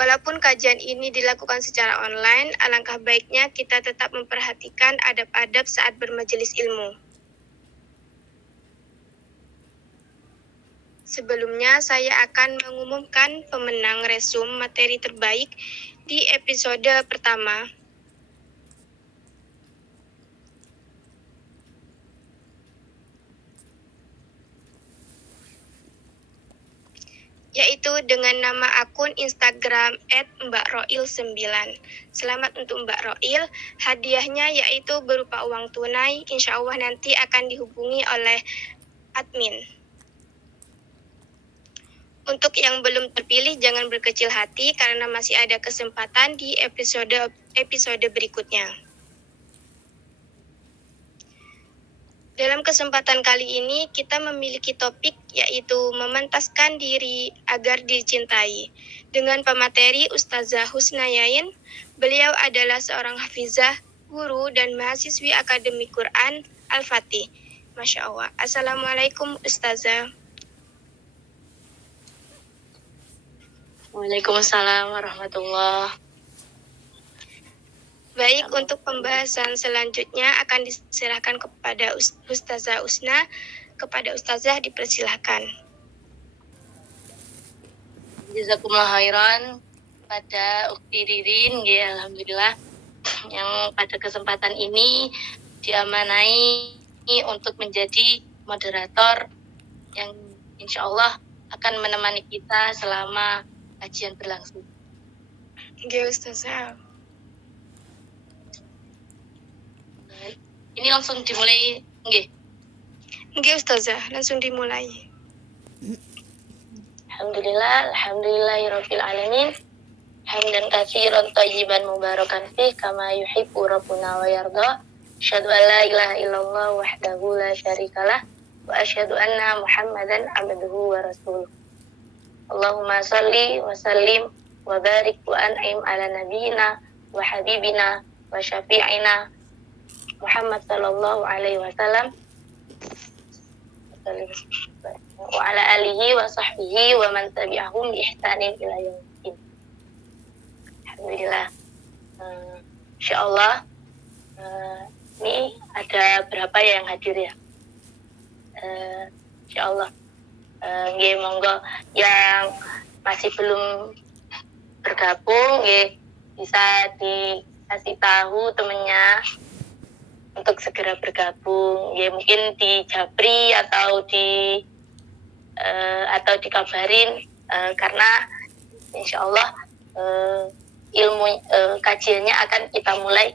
Walaupun kajian ini dilakukan secara online, alangkah baiknya kita tetap memperhatikan adab-adab saat bermajelis ilmu. Sebelumnya, saya akan mengumumkan pemenang resum materi terbaik di episode pertama. Yaitu dengan nama akun Instagram @mbakroil9. Selamat untuk Mbak Roil. Hadiahnya yaitu berupa uang tunai. Insya Allah nanti akan dihubungi oleh admin. Untuk yang belum terpilih jangan berkecil hati karena masih ada kesempatan di episode berikutnya. Dalam kesempatan kali ini kita memiliki topik yaitu memantaskan diri agar dicintai. Dengan pemateri Ustazah Husna Yain, beliau adalah seorang hafizah, guru dan mahasiswi Akademi Quran Al-Fatih. Masya Allah. Assalamualaikum Ustazah. Waalaikumsalam warahmatullahi. Baik, untuk pembahasan selanjutnya akan diserahkan kepada Ustazah Husna. Kepada Ustazah dipersilahkan. Jazakumullah khairan pada Ukti Ririn, ya alhamdulillah yang pada kesempatan ini diamanai untuk menjadi moderator yang insya Allah akan menemani kita selama kajian berlangsung. Oke, Ustazah. Ini langsung dimulai, nggih. Nggih Ustazah, langsung dimulai. Alhamdulillahirabbil alamin. Hamdan katsiran thayyiban mubarakan fih kama yuhibbu rabbuna wa yarda. Asyhadu an la ilaha illallah wahdahu la syarikalah wa asyhadu anna Muhammadan abduhu wa rasuluh. Allahumma shalli wa sallim wa barik wa an'im ala nabiyyina wa habibina wa syafi'ina Muhammad sallallahu alaihi wasallam wa ala alihi wa sahbihi wa man tabi'ahum bi ihsanin ila yaumil. Alhamdulillah. Insyaallah ini ada berapa yang hadir ya? Insyaallah. Nggih monggo yang masih belum bergabung nggih bisa dikasih tahu temennya untuk segera bergabung. Ya mungkin di Japri atau dikabarin karena insya Allah ilmu kajiannya akan kita mulai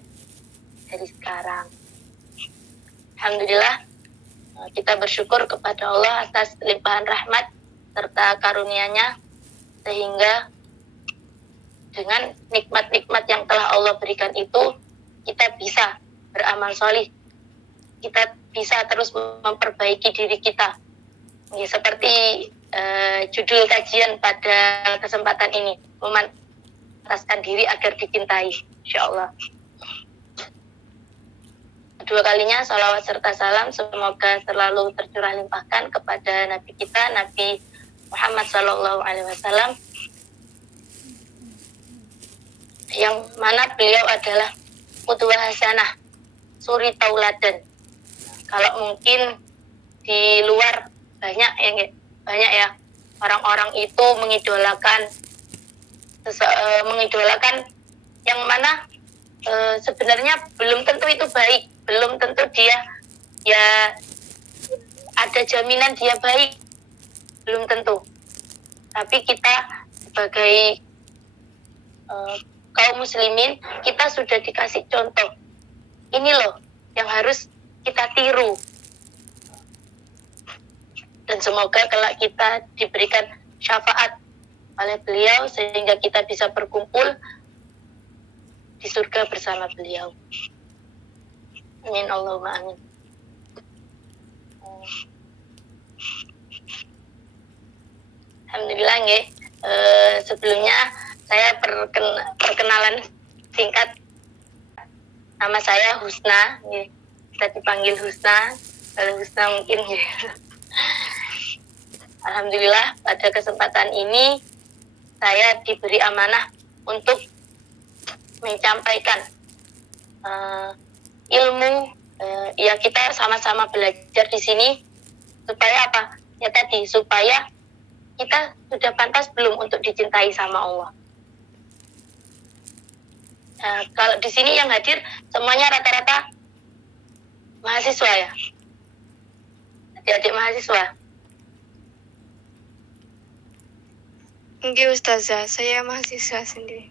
dari sekarang. Alhamdulillah kita bersyukur kepada Allah atas limpahan rahmat serta karunia-Nya sehingga dengan nikmat-nikmat yang telah Allah berikan itu kita bisa beramal solih, kita bisa terus memperbaiki diri kita. Ya, seperti judul kajian pada kesempatan ini, memantaskan diri agar dicintai, insyaallah. Kedua kalinya salawat serta salam semoga selalu tercurah limpahkan kepada Nabi kita, Nabi Muhammad SAW, yang mana beliau adalah qudwah hasanah, suri tauladan. Kalau mungkin di luar banyak ya orang-orang itu mengidolakan yang mana sebenarnya belum tentu itu baik, belum tentu dia ya ada jaminan dia baik, belum tentu. Tapi kita sebagai kaum muslimin, kita sudah dikasih contoh. Ini loh yang harus kita tiru. Dan semoga kelak kita diberikan syafaat oleh beliau sehingga kita bisa berkumpul di surga bersama beliau. Amin Allahumma amin. Alhamdulillah nggih. Sebelumnya saya perkenalan singkat. Nama saya Husna, nggih. Bisa dipanggil Husna. Kalau Husna mungkin nggih. Alhamdulillah pada kesempatan ini saya diberi amanah untuk menyampaikan ilmu. Ya kita sama-sama belajar di sini supaya apa? Ya tadi, supaya kita sudah pantas belum untuk dicintai sama Allah. Kalau di sini yang hadir semuanya rata-rata mahasiswa ya, adik-adik mahasiswa. Enggak Ustazah, saya mahasiswa sendiri.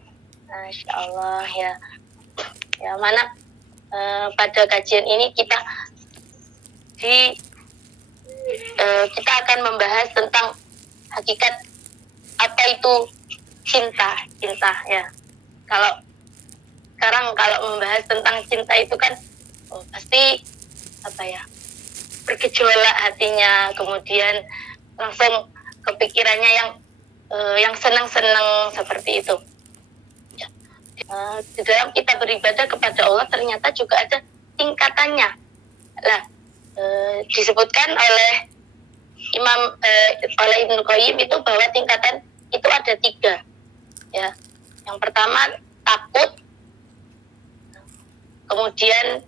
Masya Allah ya. Ya mana pada kajian ini kita kita akan membahas tentang hakikat apa itu cinta ya. Kalau sekarang membahas tentang cinta itu kan pasti apa ya, bergejolak hatinya, kemudian langsung kepikirannya yang senang-senang seperti itu. Di dalam kita beribadah kepada Allah ternyata juga ada tingkatannya. Nah, disebutkan oleh oleh Ibnu Qayyim itu bahwa tingkatan itu ada 3. Ya, yang pertama takut, kemudian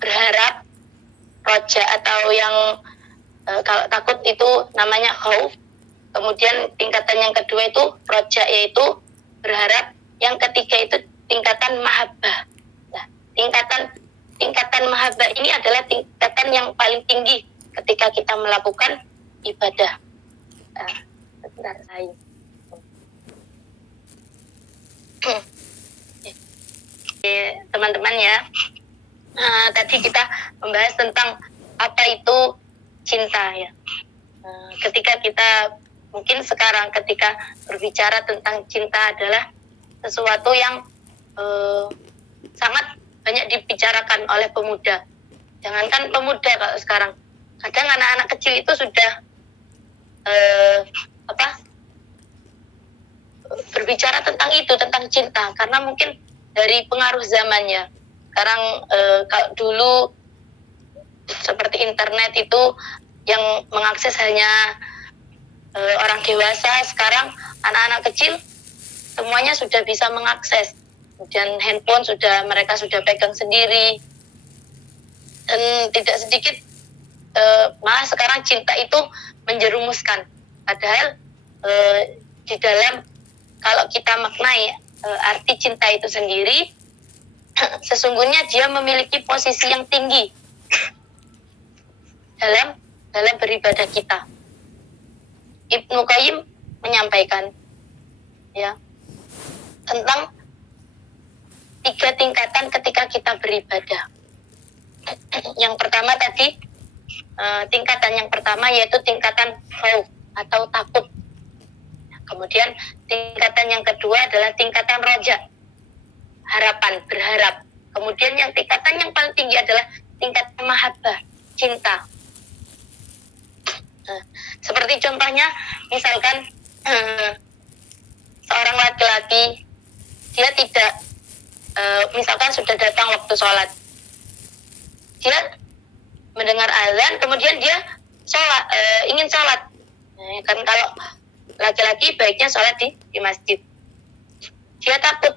berharap, roja, atau yang kalau takut itu namanya khauf. Kemudian tingkatan yang kedua itu roja, yaitu berharap. Yang ketiga itu tingkatan mahabbah. Nah, tingkatan mahabbah ini adalah tingkatan yang paling tinggi ketika kita melakukan ibadah. Sebentar saya. Teman-teman ya, tadi kita membahas tentang apa itu cinta ya. Ketika kita mungkin sekarang ketika berbicara tentang cinta adalah sesuatu yang sangat banyak dibicarakan oleh pemuda. Jangankan pemuda, kalau sekarang kadang anak-anak kecil itu sudah berbicara tentang itu, tentang cinta, karena mungkin dari pengaruh zamannya. Sekarang kalau dulu seperti internet itu yang mengakses hanya orang dewasa, sekarang anak-anak kecil semuanya sudah bisa mengakses. Kemudian handphone mereka sudah pegang sendiri. Dan tidak sedikit malah sekarang cinta itu menjerumuskan. Padahal di dalam, kalau kita maknai arti cinta itu sendiri, sesungguhnya dia memiliki posisi yang tinggi dalam beribadah kita. Ibnu Qayyim menyampaikan ya tentang 3 tingkatan ketika kita beribadah. Yang pertama tadi, tingkatan yang pertama yaitu tingkatan khauf atau takut. Kemudian tingkatan yang kedua adalah tingkatan roja, harapan, berharap. Kemudian yang tingkatan yang paling tinggi adalah tingkatan mahabbah, cinta. Seperti contohnya, misalkan seorang laki-laki, dia tidak, misalkan sudah datang waktu sholat, dia mendengar azan, kemudian dia ingin sholat. Kan kalau laki-laki baiknya sholat di masjid. Dia takut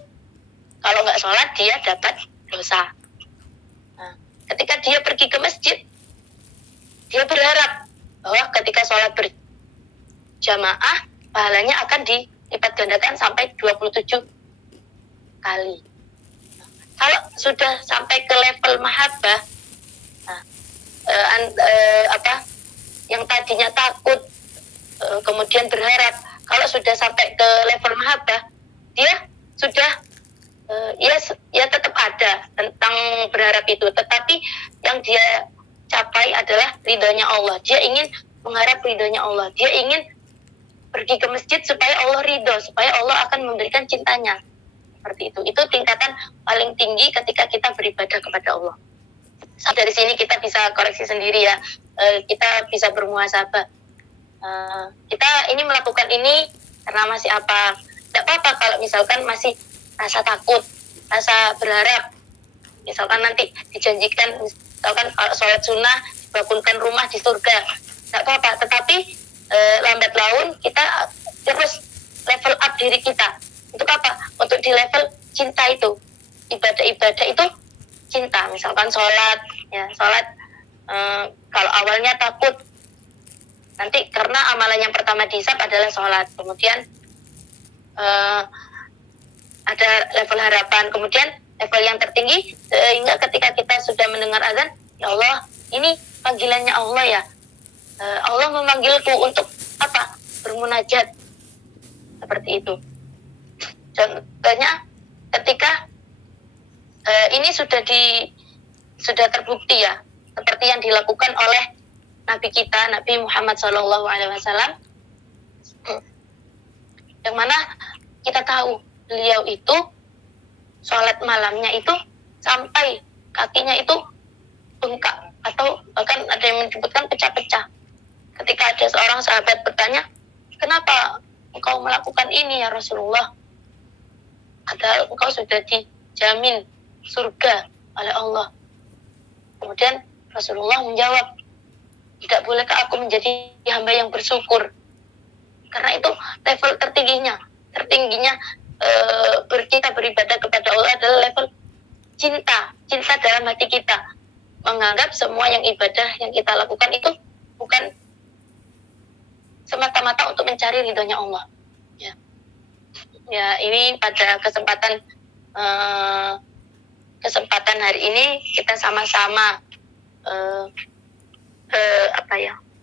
kalau nggak sholat dia dapat dosa. Ketika dia pergi ke masjid, dia berharap bahwa ketika sholat berjamaah, pahalanya akan dilipat gandakan sampai 27 kali. Kalau sudah sampai ke level mahabbah, yang tadinya takut, kemudian berharap, kalau sudah sampai ke level mahabbah, dia sudah ya tetap ada tentang berharap itu, tetapi yang dia capai adalah ridhonya Allah. Dia ingin mengharap ridhonya Allah. Dia ingin pergi ke masjid supaya Allah ridho, supaya Allah akan memberikan cintanya. Seperti itu. Itu tingkatan paling tinggi ketika kita beribadah kepada Allah. Dari sini kita bisa koreksi sendiri ya. Kita bisa bermuhasabah. Kita ini melakukan ini karena masih apa? Tidak apa-apa kalau misalkan masih rasa takut, rasa berharap. Misalkan nanti dijanjikan, misalkan kalau sholat sunnah dibangunkan rumah di surga, tidak apa-apa. Tetapi lambat laun kita terus diri kita. Untuk apa? Untuk di level cinta itu. Ibadah-ibadah itu cinta. Misalkan sholat, ya sholat kalau awalnya takut, nanti karena amalan yang pertama dihisab adalah sholat. Kemudian ada level harapan. Kemudian level yang tertinggi, sehingga ketika kita sudah mendengar azan, ya Allah, ini panggilannya Allah ya. Allah memanggilku untuk apa? Bermunajat. Seperti itu. Contohnya ketika ini sudah terbukti ya, seperti yang dilakukan oleh Nabi kita, Nabi Muhammad SAW, yang mana kita tahu beliau itu sholat malamnya itu sampai kakinya itu bengkak, atau bahkan ada yang menyebutkan pecah-pecah. Ketika ada seorang sahabat bertanya, kenapa engkau melakukan ini ya Rasulullah? Padahal engkau sudah dijamin surga oleh Allah. Kemudian Rasulullah menjawab, tidak bolehkah aku menjadi hamba yang bersyukur? Karena itu level tertingginya kita beribadah kepada Allah adalah level cinta dalam hati kita, menganggap semua yang ibadah yang kita lakukan itu bukan semata-mata untuk mencari ridhonya Allah. Ya, ini pada kesempatan hari ini kita sama-sama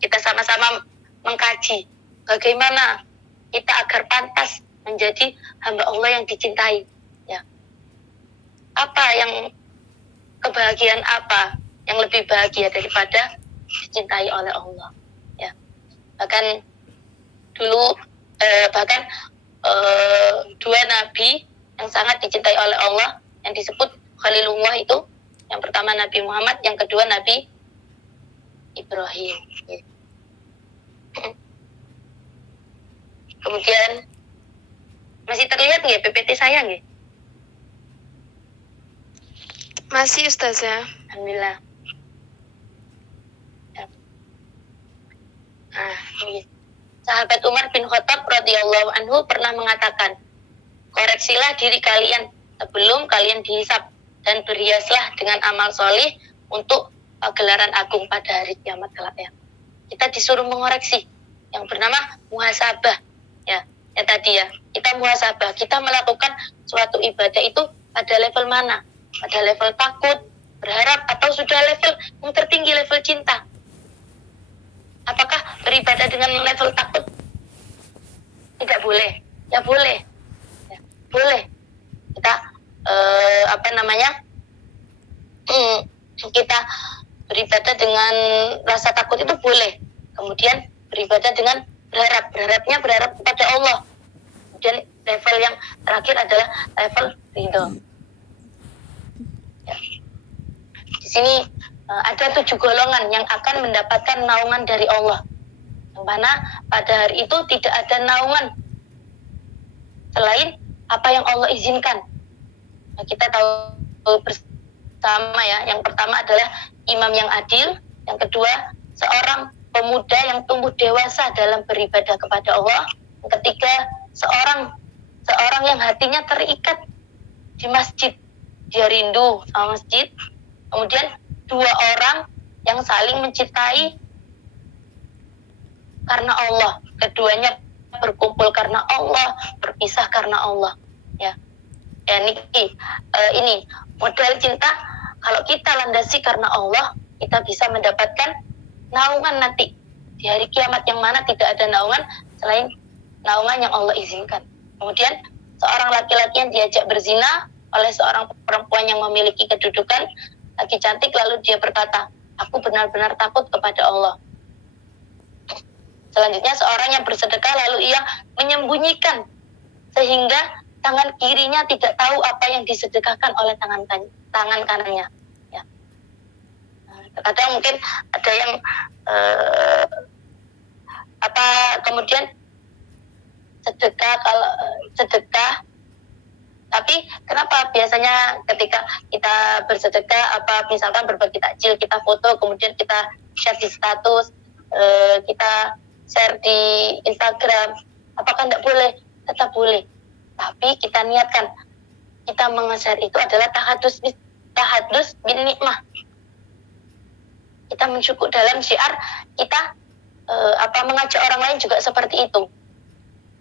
kita sama-sama mengkaji bagaimana kita agar pantas menjadi hamba Allah yang dicintai. Ya. Kebahagiaan apa yang lebih bahagia daripada dicintai oleh Allah? Ya. Bahkan dulu dua nabi yang sangat dicintai oleh Allah yang disebut Khalilullah itu, yang pertama Nabi Muhammad, yang kedua Nabi Ibrahim. Kemudian masih terlihat nggak PPT saya nggak? Masih Ustazah. Alhamdulillah. Nah, ini. Sahabat Umar bin Khattab radhiyallahu anhu pernah mengatakan, koreksilah diri kalian sebelum kalian dihisab, dan berhiaslah dengan amal solih untuk pagelaran agung pada hari kiamat kelak. Ya. Kita disuruh mengoreksi yang bernama muhasabah. Ya tadi ya, kita muhasabah, kita melakukan suatu ibadah itu pada level mana? Pada level takut, berharap, atau sudah level yang tertinggi, level cinta? Apakah beribadah dengan level takut? Tidak boleh. Ya boleh. Ya, boleh. Kita kita beribadah dengan rasa takut itu boleh. Kemudian beribadah dengan berharap kepada Allah. Kemudian level yang terakhir adalah level ridho. Ya. Di sini ada 7 golongan yang akan mendapatkan naungan dari Allah, yang mana pada hari itu tidak ada naungan selain apa yang Allah izinkan. Nah, kita tahu bersama ya, yang pertama adalah imam yang adil, yang kedua seorang pemuda yang tumbuh dewasa dalam beribadah kepada Allah, yang ketiga seorang yang hatinya terikat di masjid, dia rindu sama masjid. Kemudian 2 orang yang saling mencintai karena Allah, keduanya berkumpul karena Allah, berpisah karena Allah. Ya ini modal cinta. Kalau kita landasi karena Allah, kita bisa mendapatkan naungan nanti di hari kiamat, yang mana tidak ada naungan selain naungan yang Allah izinkan. Kemudian seorang laki-laki yang diajak berzina oleh seorang perempuan yang memiliki kedudukan lagi cantik, lalu dia berkata, aku benar-benar takut kepada Allah. Selanjutnya seorang yang bersedekah, lalu ia menyembunyikan sehingga tangan kirinya tidak tahu apa yang disedekahkan oleh tangan kanannya. Ya. Terkadang mungkin ada yang kemudian sedekah, tapi kenapa biasanya ketika kita bersedekah, misalkan berbagi takjil, kita foto, kemudian kita share di status, kita share di Instagram, apakah tidak boleh? tetap boleh. Tapi kita niatkan, kita mengejar itu adalah tahadus bin nikmah. Kita mensyukur dalam syiar kita mengajak orang lain juga seperti itu.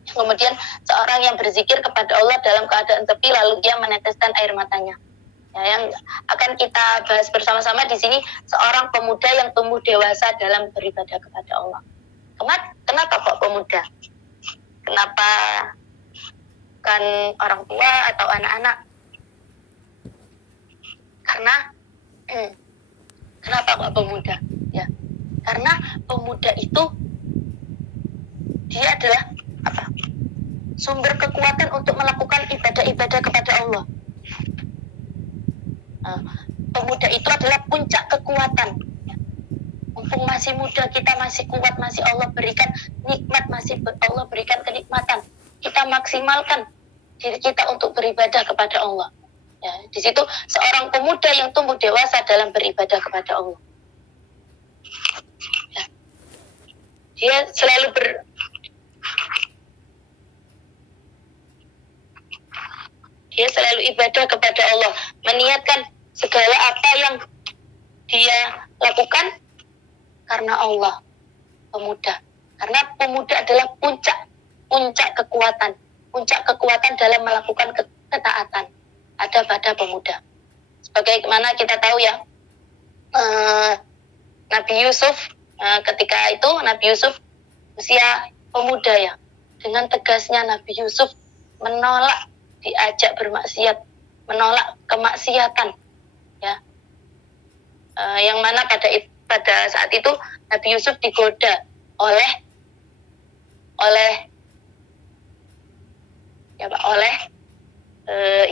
Kemudian seorang yang berzikir kepada Allah dalam keadaan sepi lalu dia meneteskan air matanya. Ya, yang akan kita bahas bersama-sama di sini seorang pemuda yang tumbuh dewasa dalam beribadah kepada Allah. Kenapa kok pemuda? Kenapa kan orang tua atau anak-anak? Karena kenapa kok pemuda? Ya, karena pemuda itu dia adalah sumber kekuatan untuk melakukan ibadah-ibadah kepada Allah. Pemuda itu adalah puncak kekuatan. Mumpung masih muda, kita masih kuat, masih Allah berikan nikmat, masih Allah berikan kenikmatan. Kita maksimalkan diri kita untuk beribadah kepada Allah. Ya, di situ seorang pemuda yang tumbuh dewasa dalam beribadah kepada Allah. Ya. Dia selalu ibadah kepada Allah, meniatkan segala apa yang dia lakukan karena Allah. Karena pemuda adalah puncak kekuatan dalam melakukan ketaatan ada pada pemuda. Sebagaimana kita tahu ya, Nabi Yusuf, ketika itu Nabi Yusuf usia pemuda ya, dengan tegasnya Nabi Yusuf menolak diajak bermaksiat, menolak kemaksiatan, ya. Yang mana pada saat itu Nabi Yusuf digoda oleh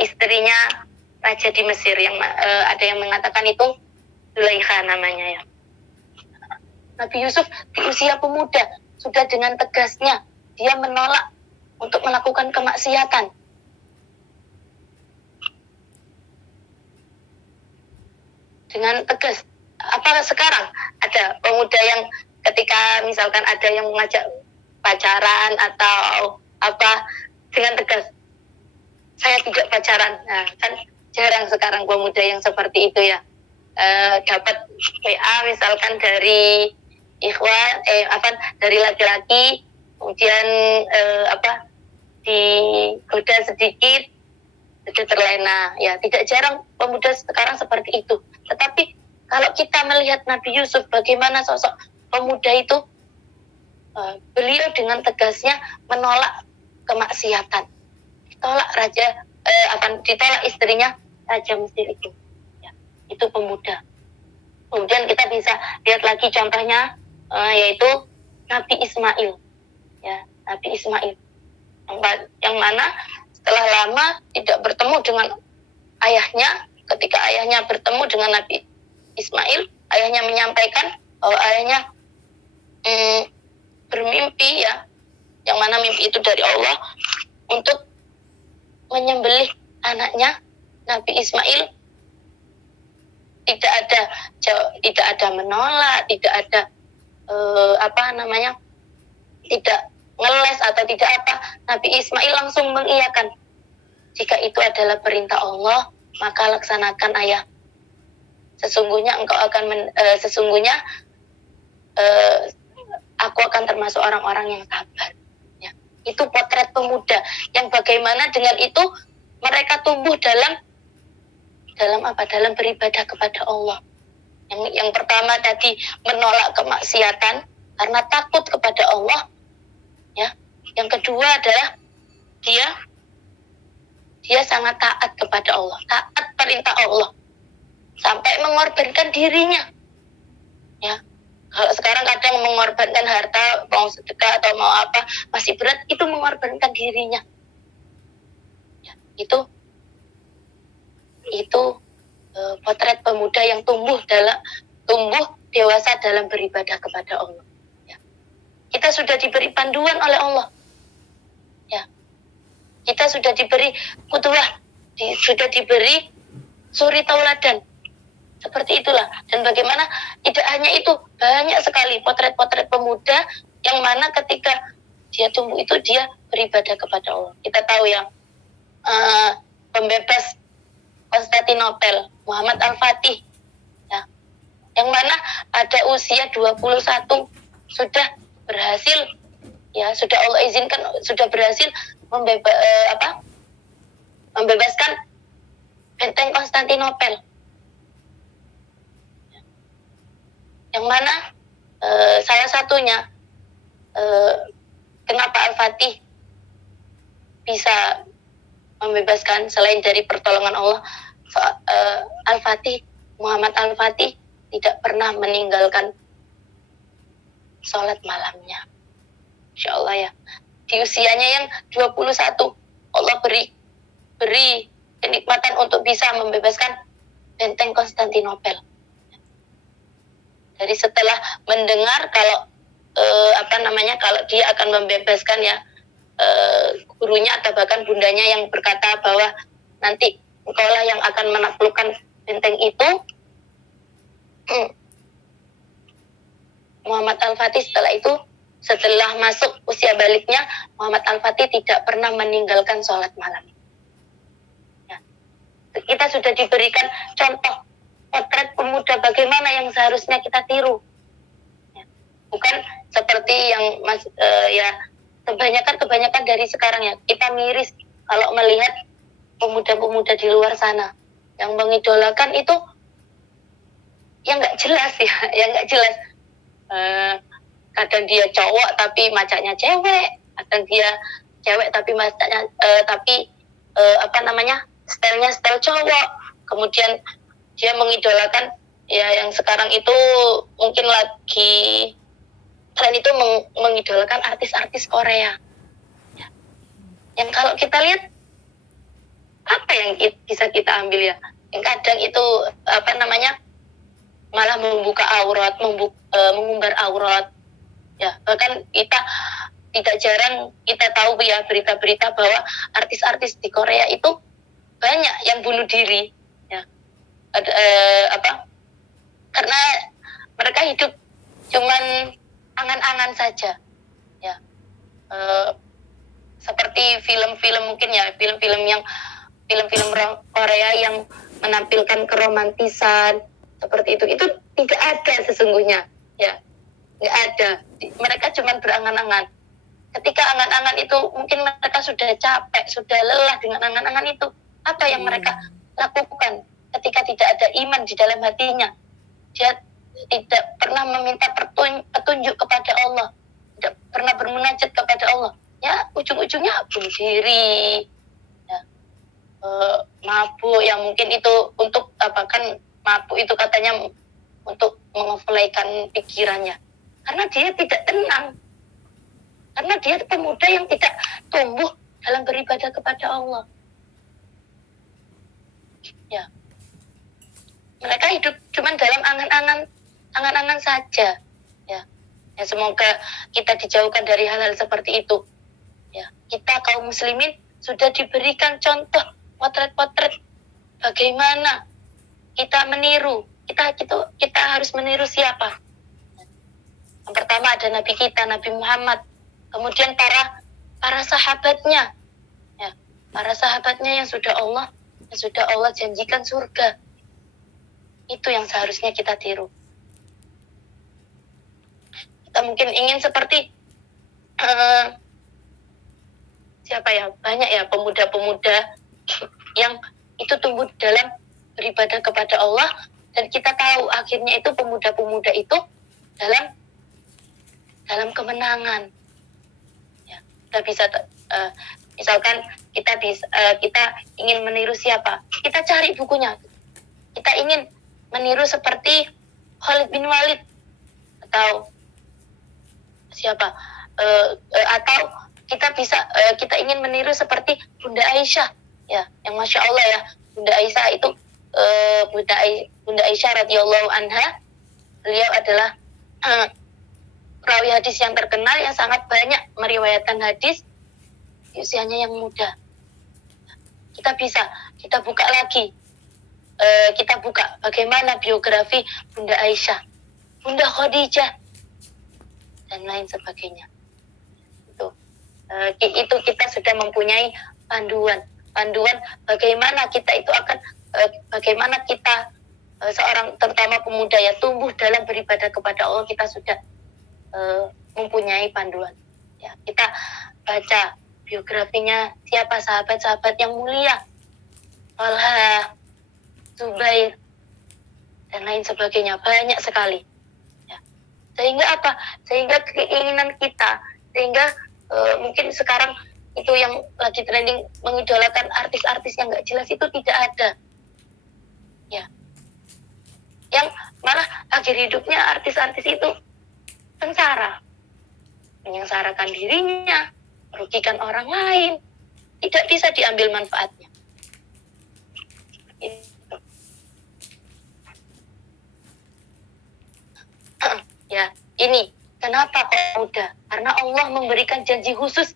istrinya raja di Mesir yang ada yang mengatakan itu Zulaikha namanya ya. Nabi Yusuf di usia pemuda sudah dengan tegasnya dia menolak untuk melakukan kemaksiatan. Dengan tegas. Apa sekarang ada pemuda yang ketika misalkan ada yang mengajak pacaran atau apa dengan tegas, saya tidak pacaran. Nah, kan jarang sekarang pemuda yang seperti itu ya. Dapat WA misalkan dari dari laki-laki, kemudian digoda sedikit sudah terlena. Ya, tidak jarang pemuda sekarang seperti itu. Tetapi kalau kita melihat Nabi Yusuf, bagaimana sosok pemuda itu, beliau dengan tegasnya menolak kemaksiatan, ditolak istrinya raja Mesir itu. Ya, itu pemuda. Kemudian kita bisa lihat lagi contohnya, yaitu Nabi Ismail. Ya, Nabi Ismail yang mana setelah lama tidak bertemu dengan ayahnya, ketika ayahnya bertemu dengan Nabi Ismail, ayahnya menyampaikan bahwa ayahnya bermimpi ya, yang mana mimpi itu dari Allah untuk menyembelih anaknya Nabi Ismail. Tidak ada menolak, tidak ada tidak ngeles atau tidak apa. Nabi Ismail langsung mengiyakan, jika itu adalah perintah Allah, maka laksanakan ayah. Sesungguhnya aku akan termasuk orang-orang yang sabar. Ya. Itu potret pemuda yang bagaimana dengan itu mereka tumbuh dalam beribadah kepada Allah. Yang pertama tadi menolak kemaksiatan karena takut kepada Allah. Ya. Yang kedua adalah dia sangat taat kepada Allah, taat perintah Allah, sampai mengorbankan dirinya. Ya, kalau sekarang kadang mengorbankan harta, mau sedekah atau mau apa, masih berat, itu mengorbankan dirinya. Ya, itu potret pemuda yang tumbuh dewasa dalam beribadah kepada Allah. Ya. Kita sudah diberi panduan oleh Allah. Ya. Kita sudah diberi qudwah, sudah diberi suri tauladan. Seperti itulah. Dan bagaimana tidak hanya itu, banyak sekali potret-potret pemuda yang mana ketika dia tumbuh itu dia beribadah kepada Allah. Kita tahu ya, pembebas Konstantinopel, Muhammad Al-Fatih, ya, yang mana pada usia 21 sudah berhasil, ya, sudah Allah izinkan, sudah berhasil membebaskan benteng Konstantinopel, yang mana salah satunya kenapa Al-Fatih bisa membebaskan selain dari pertolongan Allah, Al-Fatih, Muhammad Al-Fatih tidak pernah meninggalkan sholat malamnya. Insya Allah ya, di usianya yang 21 Allah beri kenikmatan untuk bisa membebaskan benteng Konstantinopel. Jadi setelah mendengar kalau kalau dia akan membebaskan, ya, gurunya atau bahkan bundanya yang berkata bahwa nanti engkaulah yang akan menaklukkan benteng itu, Muhammad Al-Fatih setelah masuk usia baliknya, Muhammad Al-Fatih tidak pernah meninggalkan sholat malam. Ya. Kita sudah diberikan contoh potret pemuda bagaimana yang seharusnya kita tiru. Ya. Bukan seperti yang kebanyakan dari sekarang, ya, kita miris kalau melihat pemuda-pemuda di luar sana yang mengidolakan itu yang nggak jelas, ya, yang nggak jelas. Kadang dia cowok tapi macanya cewek, kadang dia cewek tapi macanya stylenya style cowok. Kemudian dia mengidolakan, ya, yang sekarang itu mungkin lagi tren itu mengidolakan artis-artis Korea, ya. Yang kalau kita lihat apa yang bisa kita ambil, ya, yang kadang itu malah membuka aurat, mengumbar aurat, ya. Bahkan kita tidak jarang kita tahu, ya, berita-berita bahwa artis-artis di Korea itu banyak yang bunuh diri, ya. Karena mereka hidup cuman angan-angan saja, ya. Seperti film-film mungkin, ya, film-film Korea yang menampilkan keromantisan seperti itu tidak ada sesungguhnya, ya, nggak ada. Mereka cuma berangan-angan. Ketika angan-angan itu mungkin mereka sudah capek, sudah lelah dengan angan-angan itu, apa yang mereka lakukan ketika tidak ada iman di dalam hatinya? Dia tidak pernah meminta petunjuk kepada Allah, tidak pernah bermunajat kepada Allah, ya, ujung-ujungnya bunuh diri, ya. Mabuk, yang mungkin itu untuk kan mabuk itu katanya untuk mengoflaikan pikirannya, karena dia tidak tenang, karena dia pemuda yang tidak tumbuh dalam beribadah kepada Allah, ya. Mereka hidup cuma dalam angan-angan saja, ya. Ya, semoga kita dijauhkan dari hal-hal seperti itu, ya. Kita kaum muslimin sudah diberikan contoh potret-potret bagaimana kita meniru. Kita harus meniru siapa? Yang pertama ada Nabi kita, Nabi Muhammad. Kemudian para sahabatnya, ya, para sahabatnya yang sudah Allah janjikan surga. Itu yang seharusnya kita tiru. Kita mungkin ingin seperti siapa, ya, banyak, ya, pemuda-pemuda yang itu tumbuh dalam beribadah kepada Allah, dan kita tahu akhirnya itu pemuda-pemuda itu dalam kemenangan, ya. Kita bisa misalkan kita ingin meniru siapa, kita cari bukunya. Kita ingin meniru seperti Khalid bin Walid atau siapa, atau kita ingin meniru seperti Bunda Aisyah, ya, yang Masya Allah, ya, Bunda Aisyah itu Bunda Aisyah radhiyallahu anha, beliau adalah perawi hadis yang terkenal yang sangat banyak meriwayatkan hadis di usianya yang muda. Kita buka lagi, kita buka bagaimana biografi Bunda Aisyah, Bunda Khadijah, dan lain sebagainya. Itu itu kita sudah mempunyai panduan bagaimana kita itu akan bagaimana kita seorang terutama pemuda ya tumbuh dalam beribadah kepada Allah. Kita sudah mempunyai panduan ya. Kita baca biografinya siapa sahabat-sahabat yang mulia, Talha, Zubair dan lain sebagainya, banyak sekali ya. Sehingga keinginan kita, mungkin sekarang itu yang lagi trending mengidolakan artis-artis yang nggak jelas itu tidak ada ya, yang malah akhir hidupnya artis-artis itu sengsara, menyengsarakan dirinya, merugikan orang lain, tidak bisa diambil manfaatnya. Ya, ini kenapa kok muda? Karena Allah memberikan janji khusus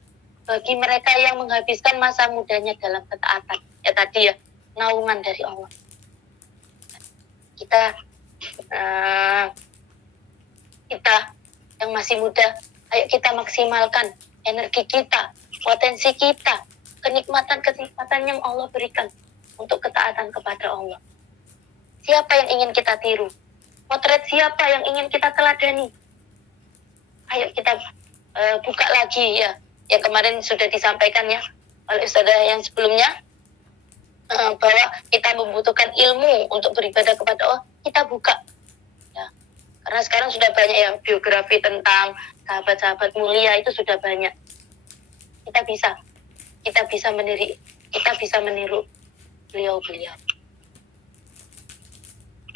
bagi mereka yang menghabiskan masa mudanya dalam ketaatan. Ya tadi ya, naungan dari Allah. Kita yang masih muda, ayo kita maksimalkan energi kita, potensi kita, kenikmatan yang Allah berikan untuk ketaatan kepada Allah. Siapa yang ingin kita tiru? Potret siapa yang ingin kita teladani? Ayo kita buka lagi ya. Yang kemarin sudah disampaikan ya oleh saudara yang sebelumnya, bahwa kita membutuhkan ilmu untuk beribadah kepada Allah. Kita buka ya. Karena sekarang sudah banyak ya biografi tentang sahabat-sahabat mulia, itu sudah banyak. Kita bisa meniru beliau-beliau.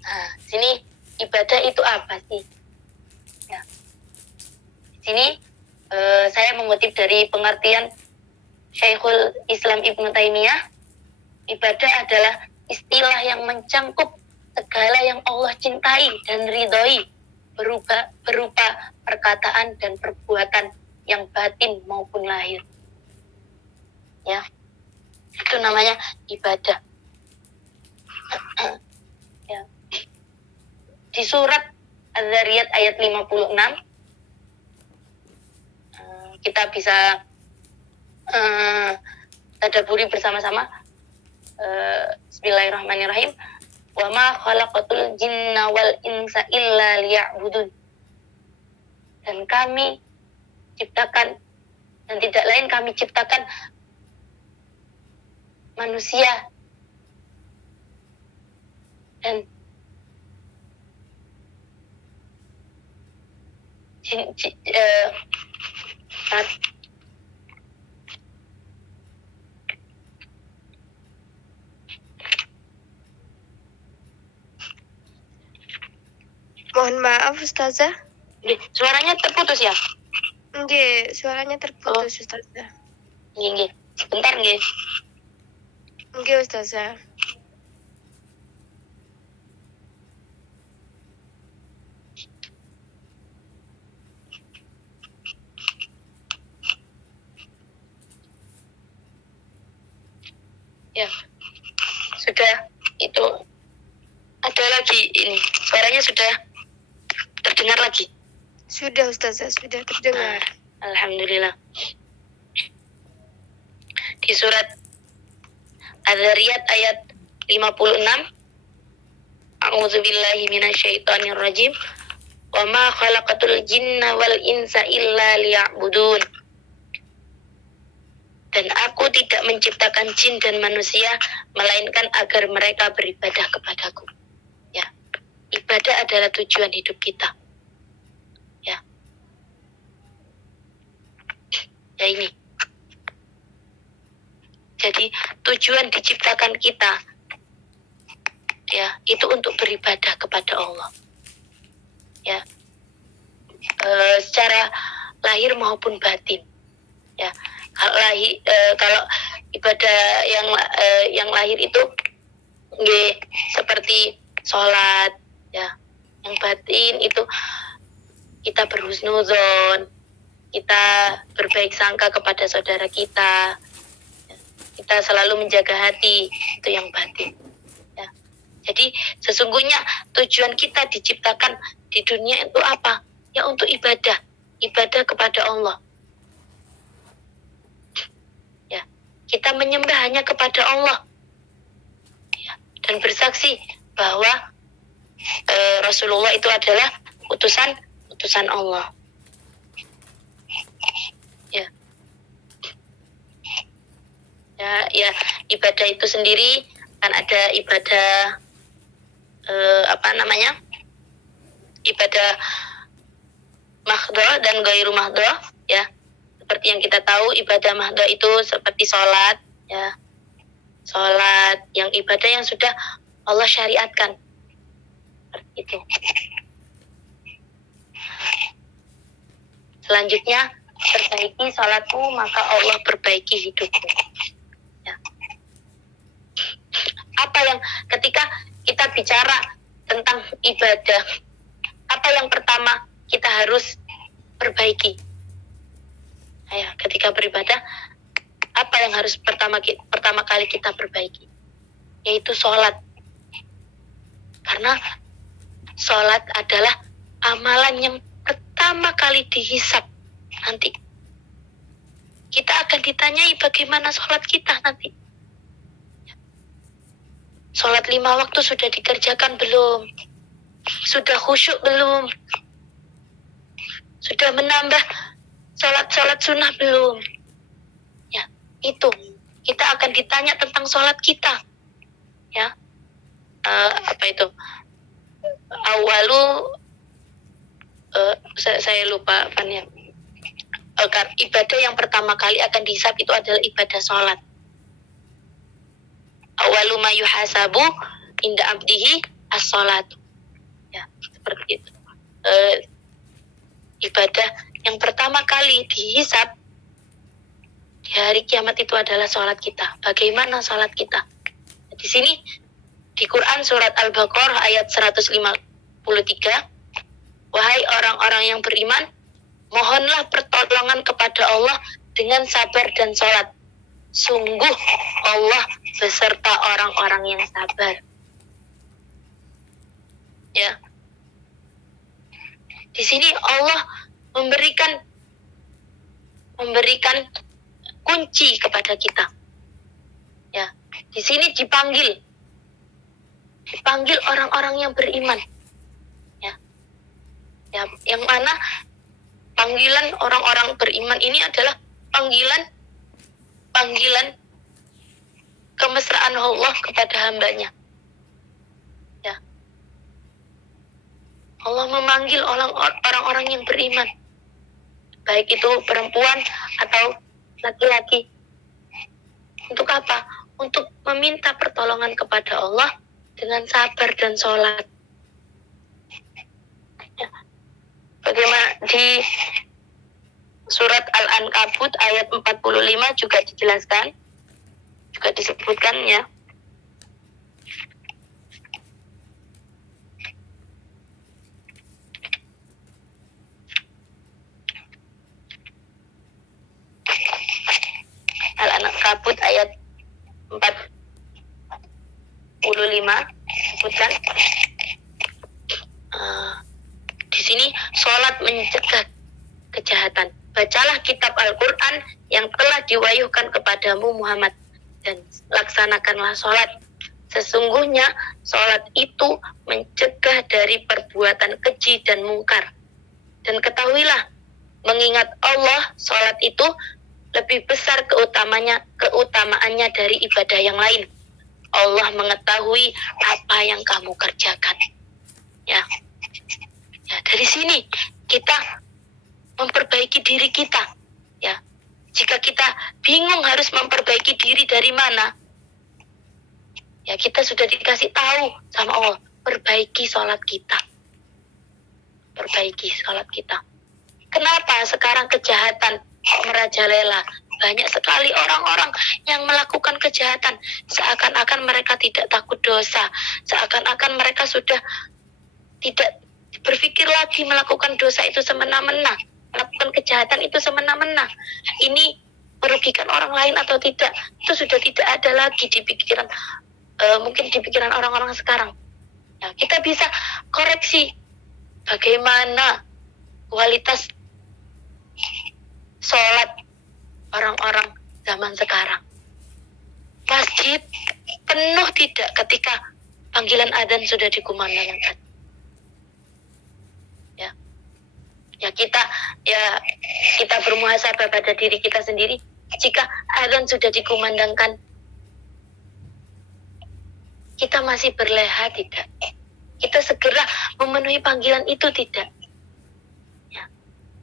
Nah, sini ibadah itu apa sih? Ya. Sini saya mengutip dari pengertian Syekhul Islam Ibnu Taimiyah. Ibadah adalah istilah yang mencangkup segala yang Allah cintai dan ridhoi, berupa perkataan dan perbuatan yang batin maupun lahir. Ya, itu namanya ibadah. Ya. Di surat Az-Zariyat ayat 56 kita bisa tadabburi bersama-sama. Bismillahirrahmanirrahim. Wa ma khalaqatul jinna wal insa illa liya'budun. Dan kami ciptakan, dan tidak lain kami ciptakan manusia dan Mohon maaf Ustazah. Suaranya terputus ya? Nggih, suaranya terputus Ustazah. Nggih. Sebentar nggih. Nggih Ustazah. Ya, sudah. Itu ada lagi ini, suaranya sudah terdengar lagi. Sudah Ustazah, sudah terdengar. Alhamdulillah. Di surat Az-Zariyat ayat 56, A'udzubillahi minasyaitonirrajim. Wa ma khalaqatul jinna wal insa illa liya'budun. Dan aku tidak menciptakan jin dan manusia melainkan agar mereka beribadah kepadaku. Ya, ibadah adalah tujuan hidup kita. Ya, ini. Jadi tujuan diciptakan kita, ya, itu untuk beribadah kepada Allah. Ya, secara lahir maupun batin. Ya. Kalau ibadah yang lahir itu seperti sholat ya, yang batin itu kita berhusnuzon, kita berbaik sangka kepada saudara kita, kita selalu menjaga hati, itu yang batin ya. Jadi sesungguhnya tujuan kita diciptakan di dunia itu apa? Ya untuk ibadah kepada Allah. kita menyembah hanya kepada Allah, ya, dan bersaksi bahwa Rasulullah itu adalah utusan Allah. Ya. Ya, ibadah itu sendiri kan ada ibadah ibadah mahdhah dan ghairu mahdhah, ya. Seperti yang kita tahu, ibadah mahdhah itu seperti sholat, ya. Sholat yang ibadah yang sudah Allah syariatkan. Seperti itu. Selanjutnya, perbaiki sholatmu maka Allah perbaiki hidupmu. Ya. Apa yang ketika kita bicara tentang ibadah, apa yang pertama kita harus perbaiki? Ya, ketika beribadah, apa yang harus pertama kali kita perbaiki? Yaitu sholat. Karena sholat adalah amalan yang pertama kali dihisab nanti. Kita akan ditanyai bagaimana sholat kita nanti. Sholat 5 waktu sudah dikerjakan belum? Sudah khusyuk belum? Sudah menambah sholat sunnah belum? Ya, itu. Kita akan ditanya tentang sholat kita. Ya, saya lupa apanya. Ibadah yang pertama kali akan dihisab itu adalah ibadah sholat. Awalu ma yuhasabu inda abdihi as-sholat. Ya, seperti itu. Ibadah yang pertama kali dihisab di hari kiamat itu adalah sholat kita. Bagaimana sholat kita? Di sini di Quran surat Al-Baqarah ayat 153, wahai orang-orang yang beriman, mohonlah pertolongan kepada Allah dengan sabar dan sholat. Sungguh Allah beserta orang-orang yang sabar. Ya. Di sini Allah memberikan kunci kepada kita. Ya. Di sini dipanggil orang-orang yang beriman. Ya. Ya, yang mana panggilan orang-orang beriman ini adalah panggilan kemesraan Allah kepada hambanya. Ya. Allah memanggil orang-orang yang beriman, baik itu perempuan atau laki-laki. Untuk apa? Untuk meminta pertolongan kepada Allah dengan sabar dan sholat. Ya. Bagaimana di surat Al-Ankabut ayat 45 juga dijelaskan, juga disebutkan, ya. Al-Ankabut ayat 45 disebutkan, di sini sholat mencegah kejahatan. Bacalah kitab Al-Quran yang telah diwahyukan kepadamu Muhammad, dan laksanakanlah sholat. Sesungguhnya sholat itu mencegah dari perbuatan keji dan mungkar. Dan ketahuilah, mengingat Allah, sholat itu lebih besar keutamaannya dari ibadah yang lain. Allah mengetahui apa yang kamu kerjakan. Ya, dari sini kita memperbaiki diri kita. Ya, jika kita bingung harus memperbaiki diri dari mana, ya kita sudah dikasih tahu sama Allah, perbaiki sholat kita. Perbaiki sholat kita. Kenapa sekarang kejahatan merajalela? Banyak sekali orang-orang yang melakukan kejahatan, seakan-akan mereka tidak takut dosa, seakan-akan mereka sudah tidak berpikir lagi melakukan dosa itu semena-mena, melakukan kejahatan itu semena-mena. Ini merugikan orang lain atau tidak, itu sudah tidak ada lagi di pikiran, mungkin di pikiran orang-orang sekarang. Ya, kita bisa koreksi bagaimana kualitas sholat orang-orang zaman sekarang. penuh tidak ketika panggilan adzan sudah dikumandangkan. Ya kita bermuhasabah pada diri kita sendiri. Jika adzan sudah dikumandangkan, kita masih berleha tidak? Kita segera memenuhi panggilan itu tidak? Ya,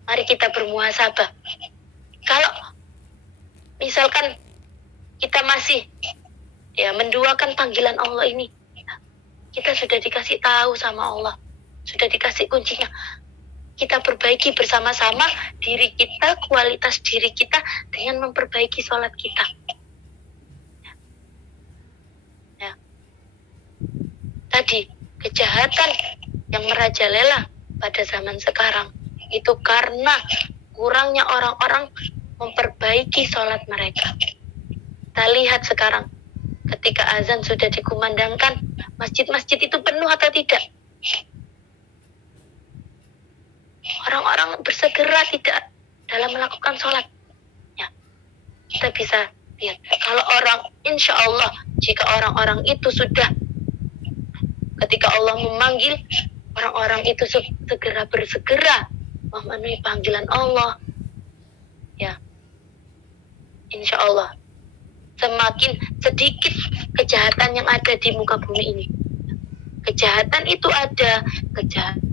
mari kita bermuhasabah. Kalau misalkan kita masih menduakan panggilan Allah ini, kita sudah dikasih tahu sama Allah, sudah dikasih kuncinya. Kita perbaiki bersama-sama diri kita, kualitas diri kita dengan memperbaiki sholat kita. Ya. Tadi kejahatan yang merajalela pada zaman sekarang itu karena kurangnya orang-orang memperbaiki sholat mereka. Kita lihat sekarang ketika azan sudah dikumandangkan, masjid-masjid itu penuh atau tidak? Orang-orang bersegera tidak dalam melakukan sholat. Ya, kita bisa lihat. Kalau insya Allah, jika orang-orang itu sudah, ketika Allah memanggil, orang-orang itu bersegera memenuhi panggilan Allah. Ya, insya Allah, semakin sedikit kejahatan yang ada di muka bumi ini. Kejahatan itu ada, kejahatan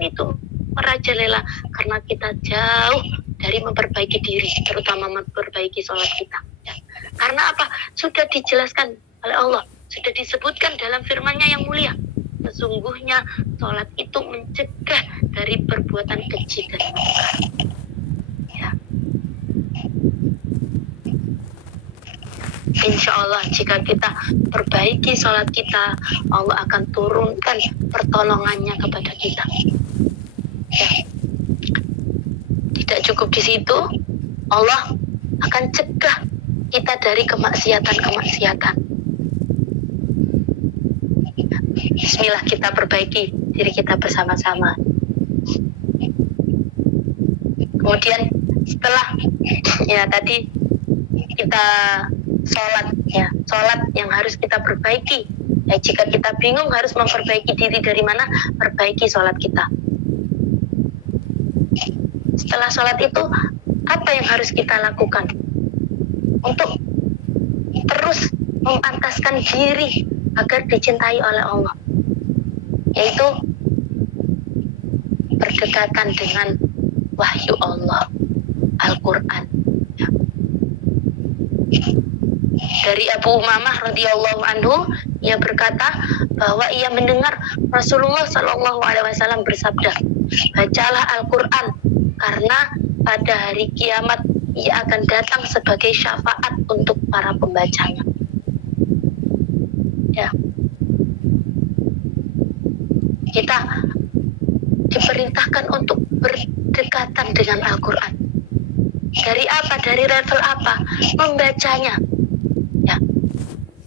itu merajalela karena kita jauh dari memperbaiki diri, terutama memperbaiki sholat kita. Ya. Karena apa? Sudah dijelaskan oleh Allah, sudah disebutkan dalam firman-Nya yang mulia. Sesungguhnya sholat itu mencegah dari perbuatan keji dan mungkar. Ya. Insya Allah jika kita perbaiki sholat kita, Allah akan turunkan pertolongannya kepada kita. Ya. Tidak cukup di situ, Allah akan cegah kita dari kemaksiatan-kemaksiatan. Bismillah, kita perbaiki diri kita bersama-sama. Kemudian setelah tadi kita sholat yang harus kita perbaiki. Jika kita bingung harus memperbaiki diri dari mana, perbaiki sholat kita. Setelah sholat itu, apa yang harus kita lakukan untuk terus memantaskan diri agar dicintai oleh Allah? Yaitu berdekatan dengan wahyu Allah, Al-Quran. Ya. Dari Abu Umamah radhiyallahu anhu, ia berkata bahwa ia mendengar Rasulullah Shallallahu Alaihi Wasallam bersabda, bacalah Al-Quran karena pada hari kiamat ia akan datang sebagai syafaat untuk para pembacanya. Ya, kita diperintahkan untuk berdekatan dengan Al-Quran. Dari apa? Dari level apa? Membacanya. Ya.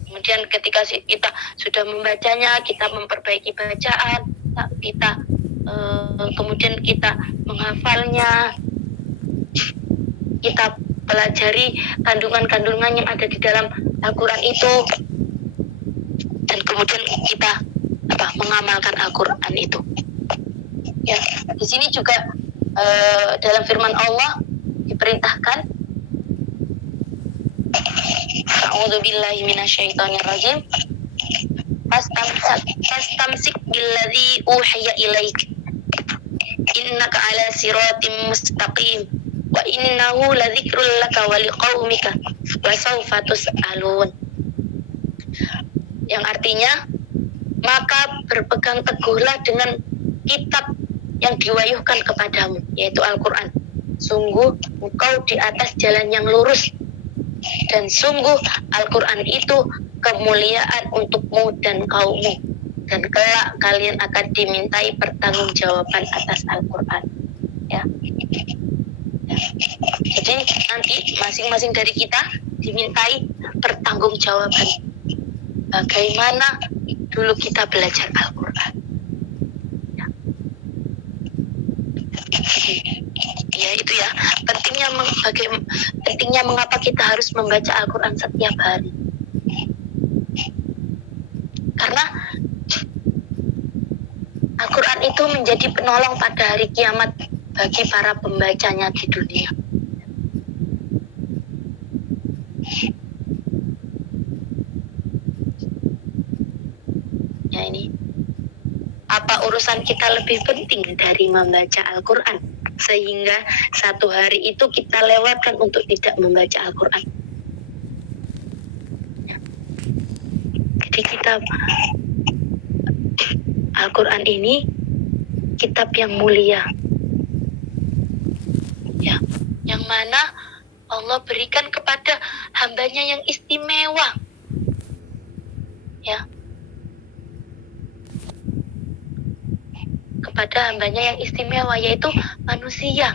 Kemudian ketika kita sudah membacanya, kita memperbaiki bacaan, kemudian kita menghafalnya, kita pelajari kandungan-kandungan yang ada di dalam Al-Quran itu, dan kemudian kita mengamalkan Al-Quran itu. Ya, di sini juga dalam firman Allah diperintahkan, A'udzubillahi minasyaitonirrajim, fastamsik billadzi uhiya ilaik innaka ala siratim mustaqim wa innahu ladzikrul laka wa liqaumika wa sawfa tus'alun. Yang artinya, maka berpegang teguhlah dengan kitab yang diwahyukan kepadamu, yaitu Al-Quran. Sungguh engkau di atas jalan yang lurus, dan sungguh Al-Quran itu kemuliaan untukmu dan kaummu, dan kelak kalian akan dimintai pertanggungjawaban atas Al-Quran. Ya. Jadi nanti masing-masing dari kita dimintai pertanggungjawaban bagaimana dulu kita belajar Al-Quran. Ya, itu ya, penting pentingnya mengapa kita harus membaca Al-Quran setiap hari. Karena Al-Quran itu menjadi penolong pada hari kiamat bagi para pembacanya di dunia. Ya, ini apa urusan kita lebih penting dari membaca Al-Quran sehingga satu hari itu kita lewatkan untuk tidak membaca Al-Quran. Ya. Jadi Al-Quran ini kitab yang mulia, ya, yang mana Allah berikan kepada hambanya yang istimewa, ya, kepada hambanya yang istimewa, yaitu manusia.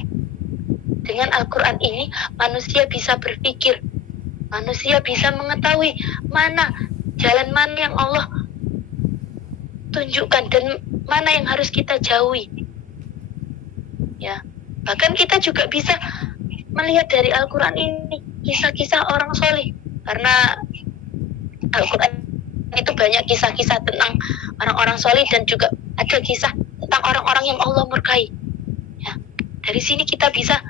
Dengan Al-Quran ini manusia bisa berpikir, manusia bisa mengetahui jalan mana yang Allah tunjukkan dan mana yang harus kita jauhi. Ya, bahkan kita juga bisa melihat dari Al-Quran ini kisah-kisah orang soleh, karena Al-Quran itu banyak kisah-kisah tentang orang-orang soleh dan juga ada kisah tentang orang-orang yang Allah murkai. Ya, dari sini kita bisa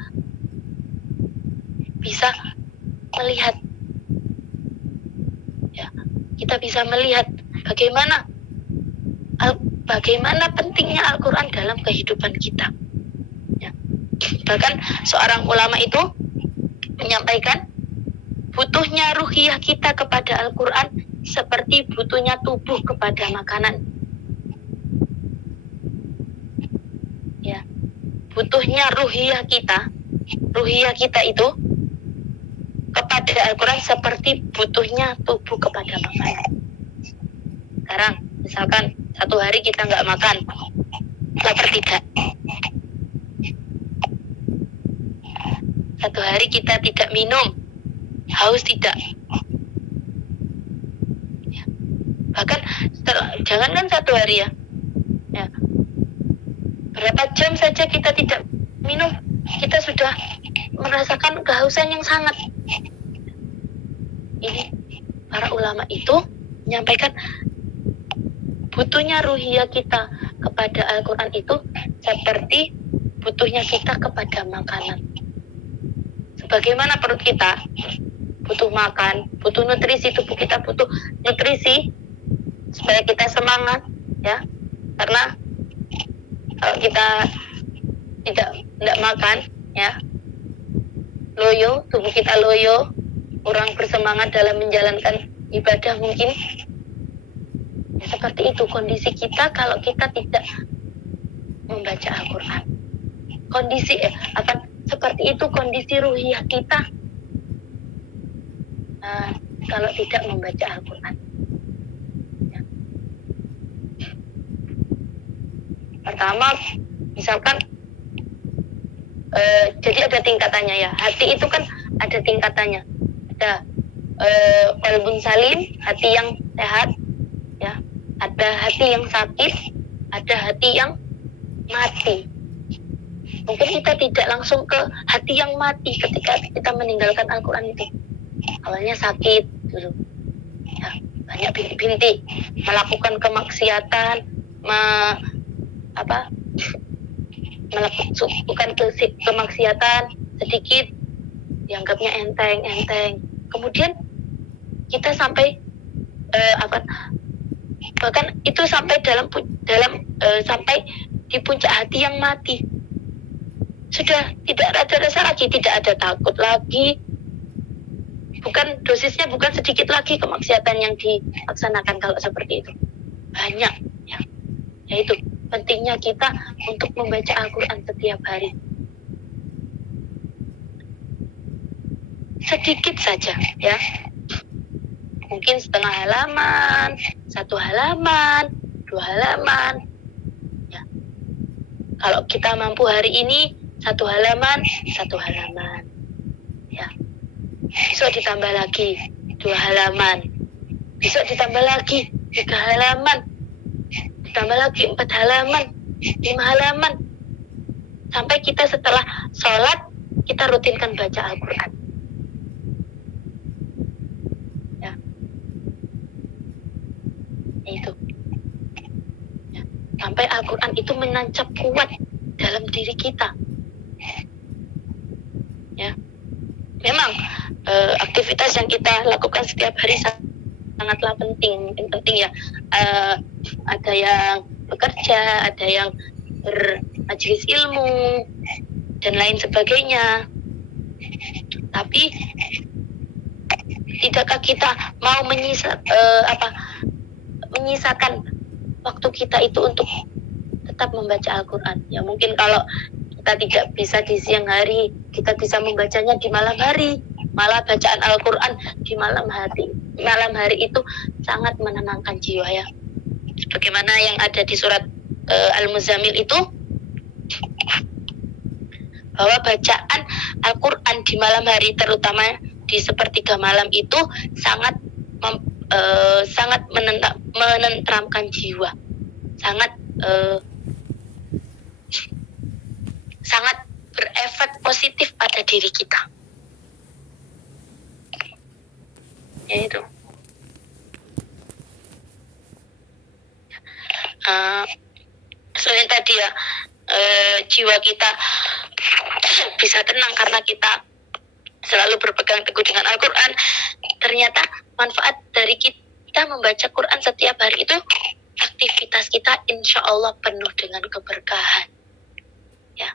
melihat, ya, kita bisa melihat bagaimana pentingnya Al-Quran dalam kehidupan kita. Ya. Bahkan seorang ulama itu menyampaikan butuhnya ruhiyah kita kepada Al-Quran seperti butuhnya tubuh kepada makanan. Ya, butuhnya ruhiyah kita itu kepada Al-Quran seperti butuhnya tubuh kepada makanan. Sekarang misalkan satu hari kita nggak makan, lapar tidak? Satu hari kita tidak minum, haus tidak? Ya. Bahkan jangankan satu hari ya, berapa jam saja kita tidak minum, kita sudah merasakan kehausan yang sangat. Ini para ulama itu menyampaikan butuhnya ruhiyah kita kepada Al-Quran itu seperti butuhnya kita kepada makanan. Sebagaimana perut kita butuh makan, butuh nutrisi, tubuh kita butuh nutrisi supaya kita semangat, ya. Karena kalau kita tidak makan, ya, loyo, tubuh kita loyo, kurang bersemangat dalam menjalankan ibadah mungkin. Ya, seperti itu kondisi kita kalau kita tidak membaca Al-Quran. Seperti itu kondisi ruhiyah kita kalau tidak membaca Al-Quran. Ya. Pertama, misalkan jadi ada tingkatannya, ya. Hati itu kan ada tingkatannya. Ada qalbun salim, hati yang sehat, ya. Ada hati yang sakit, ada hati yang mati. Mungkin kita tidak langsung ke hati yang mati ketika kita meninggalkan Al-Quran itu. Awalnya sakit dulu, ya, banyak bintik-bintik, melakukan kemaksiatan, melakukan kemaksiatan sedikit, dianggapnya enteng. Kemudian kita sampai bahkan itu sampai sampai di puncak hati yang mati. Sudah tidak ada rasa lagi, tidak ada takut lagi. Dosisnya bukan sedikit lagi kemaksiatan yang dilaksanakan kalau seperti itu. Banyak, ya. Yaitu pentingnya kita untuk membaca Al-Quran setiap hari. Sedikit saja, ya. Mungkin setengah halaman, 1 halaman, 2 halaman. Ya. Kalau kita mampu hari ini 1 halaman, 1 halaman. Ya. Besok ditambah lagi 2 halaman. Besok ditambah lagi 3 halaman. Ditambah lagi 4 halaman, 5 halaman. Sampai kita setelah sholat, kita rutinkan baca Al-Quran. Ya. Itu. Ya. Sampai Al-Quran itu menancap kuat dalam diri kita. Ya. Memang aktivitas yang kita lakukan setiap hari sangatlah penting ya. Ada yang bekerja, ada yang bermajelis ilmu dan lain sebagainya. Tapi tidakkah kita mau menyisakan waktu kita itu untuk tetap membaca Al-Quran? Ya mungkin kalau kita tidak bisa di siang hari, kita bisa membacanya di malam hari. Malah bacaan Al-Quran di malam hari. Malam hari itu sangat menenangkan jiwa ya. Sebagaimana yang ada di surat Al-Muzammil itu, bahwa bacaan Al-Quran di malam hari, terutama di sepertiga malam itu sangat menenteramkan jiwa, sangat berefek positif pada diri kita. Ya itu. Selain tadi ya, jiwa kita bisa tenang karena kita selalu berpegang teguh dengan Al-Quran. Ternyata manfaat dari kita membaca Quran setiap hari itu, aktivitas kita insya Allah penuh dengan keberkahan. Ya,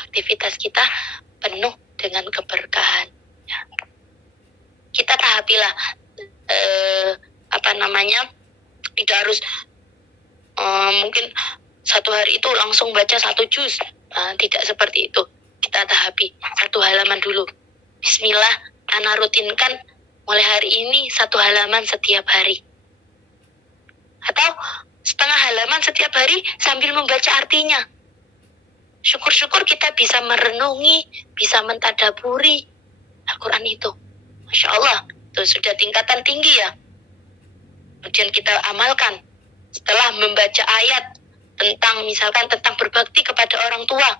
aktivitas kita penuh dengan keberkahan. Ya. Kita tahapilah, tidak harus mungkin satu hari itu langsung baca 1 juz. Tidak seperti itu. Kita tahapi 1 halaman dulu. Bismillah, ana rutinkan mulai hari ini 1 halaman setiap hari. Atau setengah halaman setiap hari sambil membaca artinya. Syukur-syukur kita bisa merenungi, bisa mentadaburi Al-Quran itu. Masya Allah, itu sudah tingkatan tinggi ya. Kemudian kita amalkan. Setelah membaca ayat misalkan tentang berbakti kepada orang tua,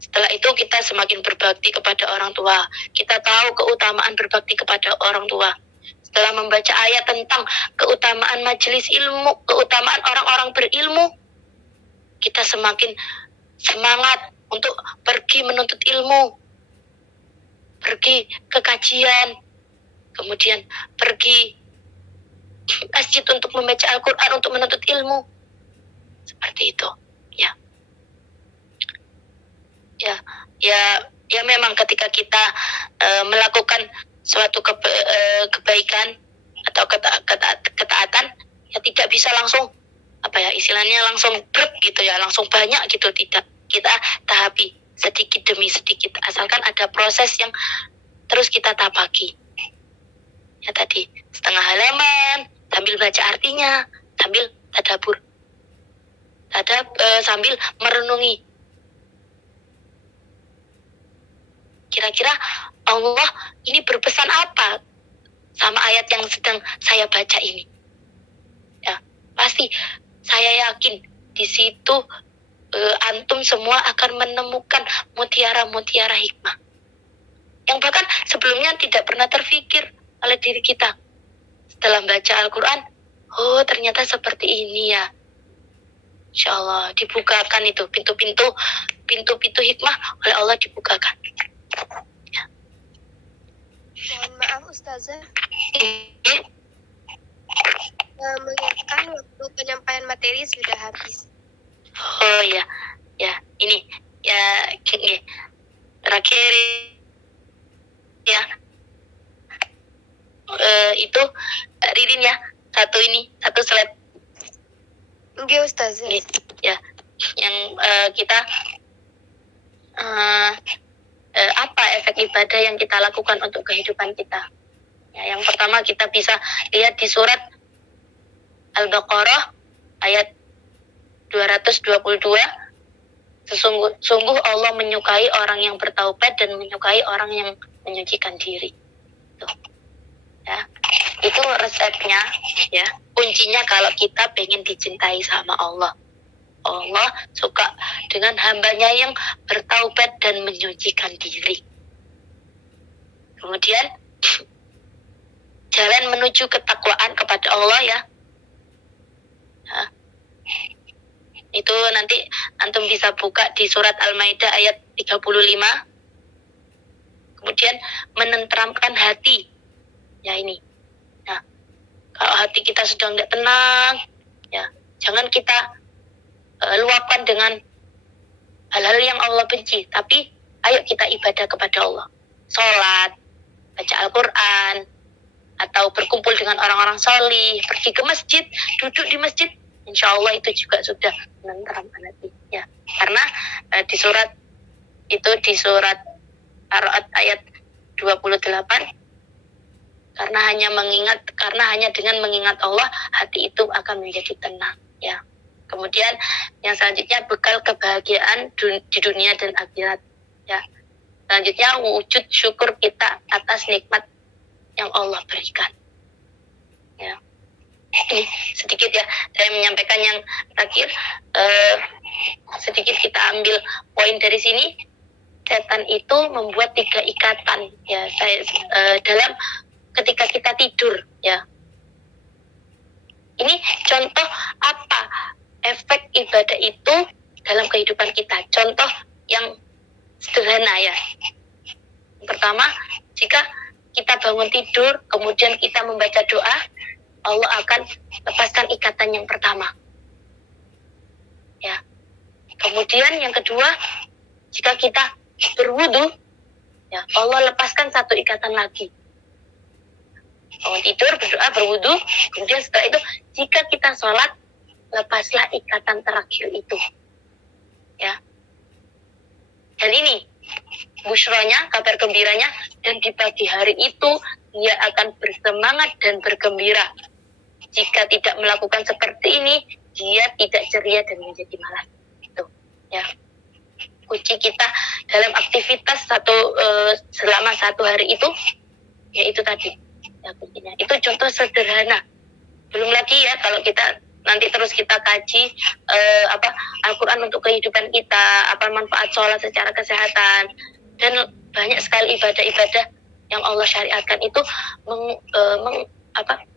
setelah itu kita semakin berbakti kepada orang tua. Kita tahu keutamaan berbakti kepada orang tua. Setelah membaca ayat tentang keutamaan majelis ilmu, keutamaan orang-orang berilmu, kita semakin semangat untuk pergi menuntut ilmu, pergi ke kajian, kemudian pergi masjid untuk membaca Al-Quran, untuk menuntut ilmu. Seperti itu. Ya memang ketika kita melakukan suatu kebaikan atau ketaatan, ya tidak bisa langsung istilahnya langsung brek gitu ya, langsung banyak gitu, tidak. Kita tahapi sedikit demi sedikit, asalkan ada proses yang terus kita tapaki. Ya tadi, setengah halaman sambil baca artinya, sambil tadabur, sambil merenungi. Kira-kira Allah ini berpesan apa sama ayat yang sedang saya baca ini? Ya, pasti saya yakin di situ antum semua akan menemukan mutiara-mutiara hikmah yang bahkan sebelumnya tidak pernah terfikir oleh diri kita. Setelah baca Al-Quran, oh ternyata seperti ini ya. Insya Allah dibukakan itu pintu-pintu hikmah oleh Allah, dibukakan. Ya. Mohon maaf Ustazah, mengingatkan waktu penyampaian materi sudah habis. Oh ya, ini ya gini, terakhir ya, itu Ririn ya, satu slide. Oke Ustazah. Ya, yang kita apa efek ibadah yang kita lakukan untuk kehidupan kita. Ya, yang pertama kita bisa lihat di surat Al-Baqarah ayat 222. Sungguh Allah menyukai orang yang bertaubat dan menyukai orang yang menyucikan diri. Tuh. Ya. Itu resepnya ya. Kuncinya kalau kita pengen dicintai sama Allah. Allah suka dengan hambanya yang bertaubat dan menyucikan diri. Kemudian jalan menuju ketakwaan kepada Allah ya. Nah, itu nanti antum bisa buka di surat Al-Maidah ayat 35. Kemudian menenteramkan hati. Ya ini. Nah, kalau hati kita sedang tidak tenang, ya jangan kita luapkan dengan hal-hal yang Allah benci, tapi ayo kita ibadah kepada Allah. Sholat, baca Al-Quran, atau berkumpul dengan orang-orang salih, pergi ke masjid, duduk di masjid, insya Allah itu juga sudah menenteramkan hati. Ya. Karena di surat Ar-Ra'd ayat 28, karena hanya dengan mengingat Allah, hati itu akan menjadi tenang. Ya. Kemudian yang selanjutnya bekal kebahagiaan di dunia dan akhirat. Ya. Selanjutnya wujud syukur kita atas nikmat yang Allah berikan. Ya. Ini sedikit ya, saya menyampaikan yang terakhir. Sedikit kita ambil poin dari sini. Setan itu membuat 3 ikatan. Ya, dalam ketika kita tidur. Ya. Ini contoh apa efek ibadah itu dalam kehidupan kita. Contoh yang sederhana ya. Yang pertama, jika kita bangun tidur, kemudian kita membaca doa, Allah akan lepaskan ikatan yang pertama. Ya. Kemudian yang kedua, jika kita berwudu, ya Allah lepaskan 1 ikatan lagi. Bangun tidur, berdoa, berwudu, kemudian setelah itu, jika kita sholat, lepaslah ikatan terakhir itu. Ya. Dan ini busyronya, kabar gembiranya, dan di pagi hari itu dia akan bersemangat dan bergembira. Jika tidak melakukan seperti ini, dia tidak ceria dan menjadi malas. Itu, ya. Kunci kita dalam aktivitas selama 1 hari itu, yaitu tadi. Ya, kuncinya. Itu contoh sederhana. Belum lagi ya kalau kita nanti terus kita kaji Al-Quran untuk kehidupan kita, apa manfaat sholat secara kesehatan, dan banyak sekali ibadah-ibadah yang Allah syariatkan itu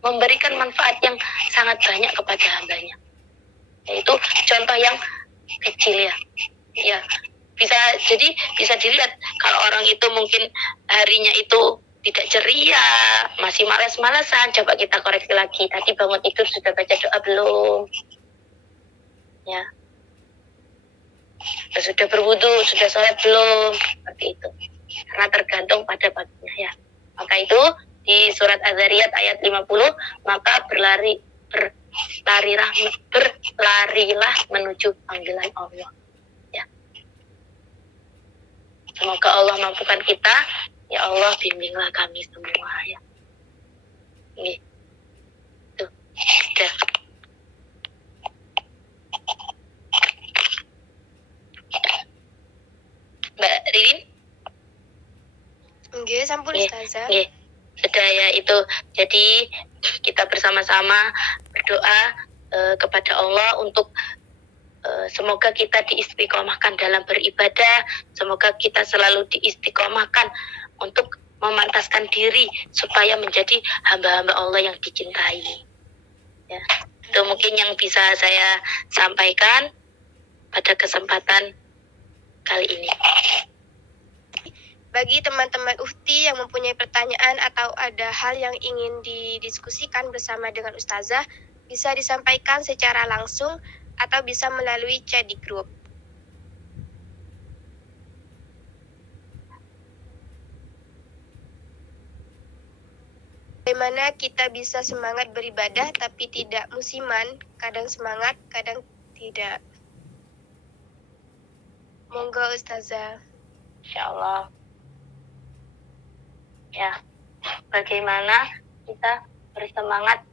memberikan manfaat yang sangat banyak kepada hambanya. Yaitu contoh yang kecil ya. Ya, bisa dilihat kalau orang itu mungkin harinya itu tidak ceria, masih malas-malasan, coba kita koreksi lagi. Tadi bangun tidur sudah baca doa belum? Ya. Sudah berwudu, sudah sholat belum? Seperti itu. Karena tergantung pada paginya ya. Maka itu di surat Az-Zariyat ayat 50, maka berlarilah menuju panggilan Allah. Ya. Semoga Allah mampukan kita. Ya Allah, bimbinglah kami semua ya. Ini. Tuh. Sudah. Mbak Ririn? Nggih, sampun Ustazah. Nggih. Sudah ya itu. Jadi kita bersama-sama berdoa kepada Allah untuk semoga kita diistiqomahkan dalam beribadah, semoga kita selalu diistiqomahkan untuk memantaskan diri supaya menjadi hamba-hamba Allah yang dicintai. Ya, itu mungkin yang bisa saya sampaikan pada kesempatan kali ini. Bagi teman-teman Uhti yang mempunyai pertanyaan atau ada hal yang ingin didiskusikan bersama dengan Ustazah, bisa disampaikan secara langsung atau bisa melalui chat di grup. Bagaimana kita bisa semangat beribadah tapi tidak musiman, kadang semangat, kadang tidak. Monggo Ustazah. Insyaallah. Ya, bagaimana kita bersemangat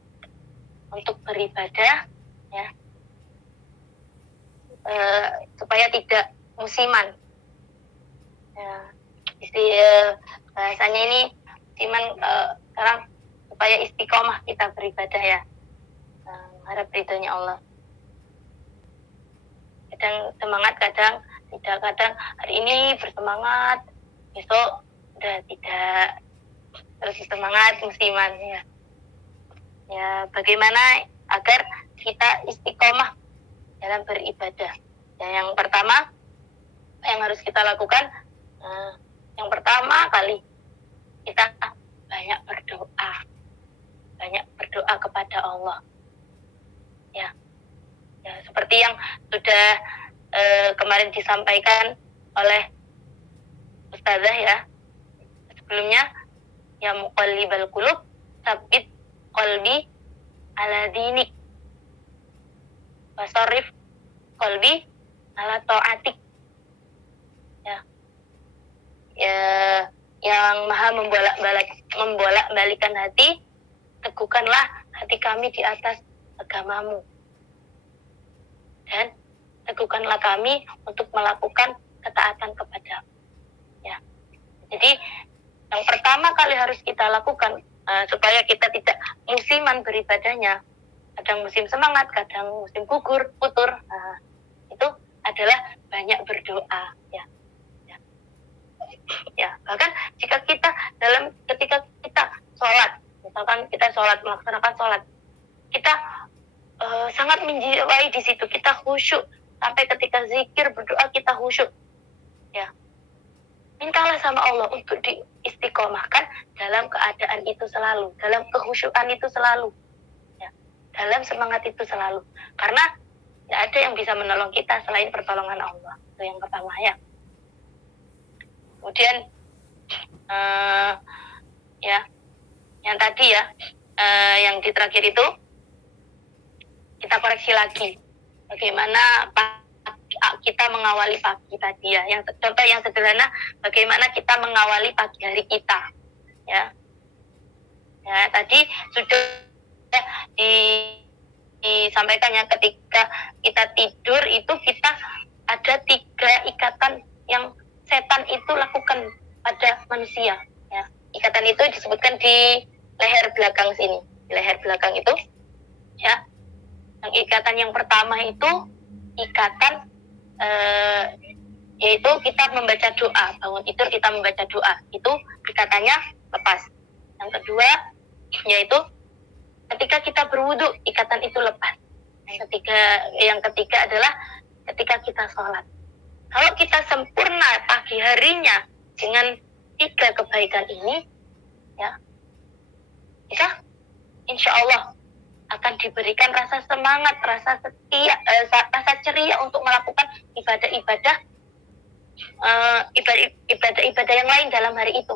untuk beribadah, ya, supaya tidak musiman. Ya, bahasanya ini musiman sekarang supaya istiqomah kita beribadah ya, harap ridhonya Allah. kadang semangat, kadang tidak, kadang hari ini bersemangat, besok udah tidak, terus semangat musiman ya. Ya, bagaimana agar kita istiqomah dalam beribadah? Ya, yang pertama yang harus kita lakukan, yang pertama kali kita banyak berdoa kepada Allah. Ya, seperti yang sudah kemarin disampaikan oleh Ustazah ya sebelumnya, ya muqallibal qulub tsabbit qalbi ala dinik wasarrif qalbi ala ta'atik. Ya, yang maha membolak-balikan hati, teguhkanlah hati kami di atas agamamu, dan teguhkanlah kami untuk melakukan ketaatan kepada. Ya, jadi yang pertama kali harus kita lakukan supaya kita tidak musiman beribadahnya, kadang musim semangat, kadang musim gugur, putur, itu adalah banyak berdoa. Ya, bahkan ketika kita sholat, misalkan kita melaksanakan sholat, kita sangat menjiwai di situ, kita khusyuk, sampai ketika zikir berdoa kita khusyuk. Ya, mintalah sama Allah untuk diistiqomahkan dalam keadaan itu selalu, dalam kekhusyukan itu selalu, ya, dalam semangat itu selalu, karena tidak ada yang bisa menolong kita selain pertolongan Allah. Itu yang pertama ya. Kemudian ya, yang tadi ya, yang di terakhir itu kita koreksi lagi bagaimana kita mengawali pagi tadi ya. Yang contoh yang sederhana, bagaimana kita mengawali pagi hari kita ya. Ya, tadi sudah disampaikannya, ketika kita tidur itu kita ada 3 ikatan yang setan itu lakukan pada manusia ya. Ikatan itu disebutkan di leher belakang sini, di leher belakang itu ya. Yang ikatan yang pertama itu ikatan yaitu kita membaca doa, bangun tidur kita membaca doa, itu ikatannya lepas. Yang kedua yaitu ketika kita berwudu, ikatan itu lepas. Yang ketiga adalah ketika kita sholat. Kalau kita sempurna pagi harinya dengan 3 kebaikan ini, ya, kita insya Allah akan diberikan rasa semangat, rasa setia, rasa ceria untuk melakukan ibadah-ibadah yang lain dalam hari itu.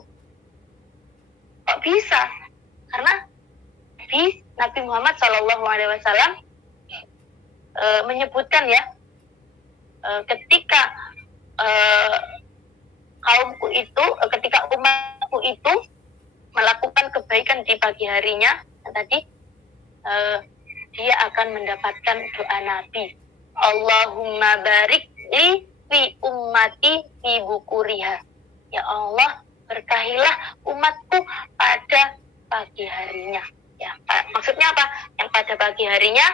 Kok bisa? Karena Nabi Muhammad SAW menyebutkan ya, ketika kaumku itu, ketika umatku itu melakukan kebaikan di pagi harinya, tadi dia akan mendapatkan doa Nabi, Allahumma barik li fi ummati fi bukuriha. Ya Allah, berkahilah umatku pada pagi harinya. Ya, maksudnya apa? Yang pada pagi harinya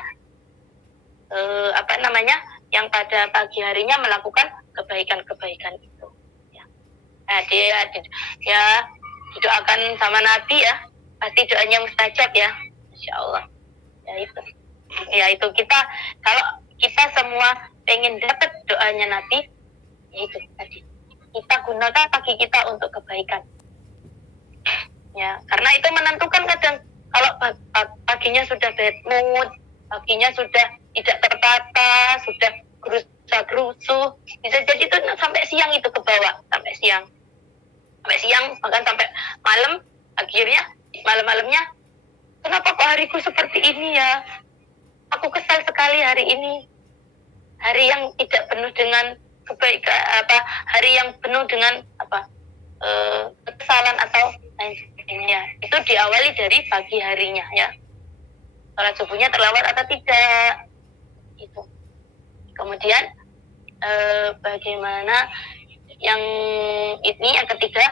yang pada pagi harinya melakukan kebaikan-kebaikan itu. Ya. Nah, dia didoakan sama Nabi ya, pasti doanya mustajab ya, Insya Allah. Ya itu kita, kalau kita semua pengen dapat doanya Nabi, itu tadi kita gunakan pagi kita untuk kebaikan. Ya, karena itu menentukan kadang kalau paginya sudah bad mood, paginya sudah tidak tertata, sudah gerusa-gerusu, bisa jadi itu sampai siang itu ke bawah, sampai siang, bahkan sampai malam. Akhirnya malam-malamnya, kenapa kok hariku seperti ini ya? Aku kesal sekali hari ini. Hari yang tidak penuh dengan kebaikan, hari yang penuh dengan kekesalan atau lain sebagainya. Itu diawali dari pagi harinya ya. Sholat subuhnya terlewat atau tidak. Itu. Kemudian bagaimana yang ketiga,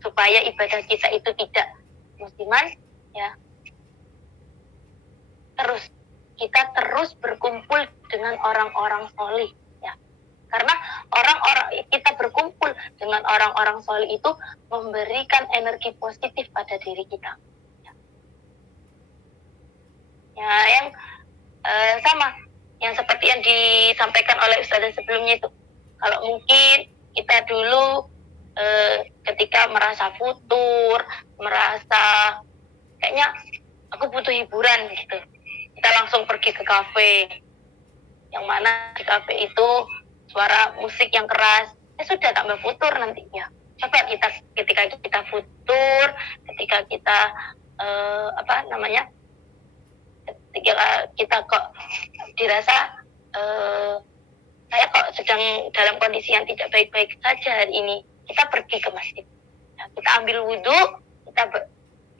supaya ibadah kita itu tidak musiman ya, kita terus berkumpul dengan orang-orang solih, ya. Karena orang-orang kita berkumpul dengan orang-orang solih itu memberikan energi positif pada diri kita. Ya, yang sama, yang seperti yang disampaikan oleh Ustazah sebelumnya itu. Kalau mungkin kita dulu ketika merasa futur, merasa kayaknya aku butuh hiburan gitu, kita langsung pergi ke kafe, yang mana di kafe itu suara musik yang keras, sudah tambah futur nantinya. Coba ketika kita futur, ketika kita ketika kita kok dirasa saya kok sedang dalam kondisi yang tidak baik-baik saja hari ini, kita pergi ke masjid, ya, kita ambil wudhu, kita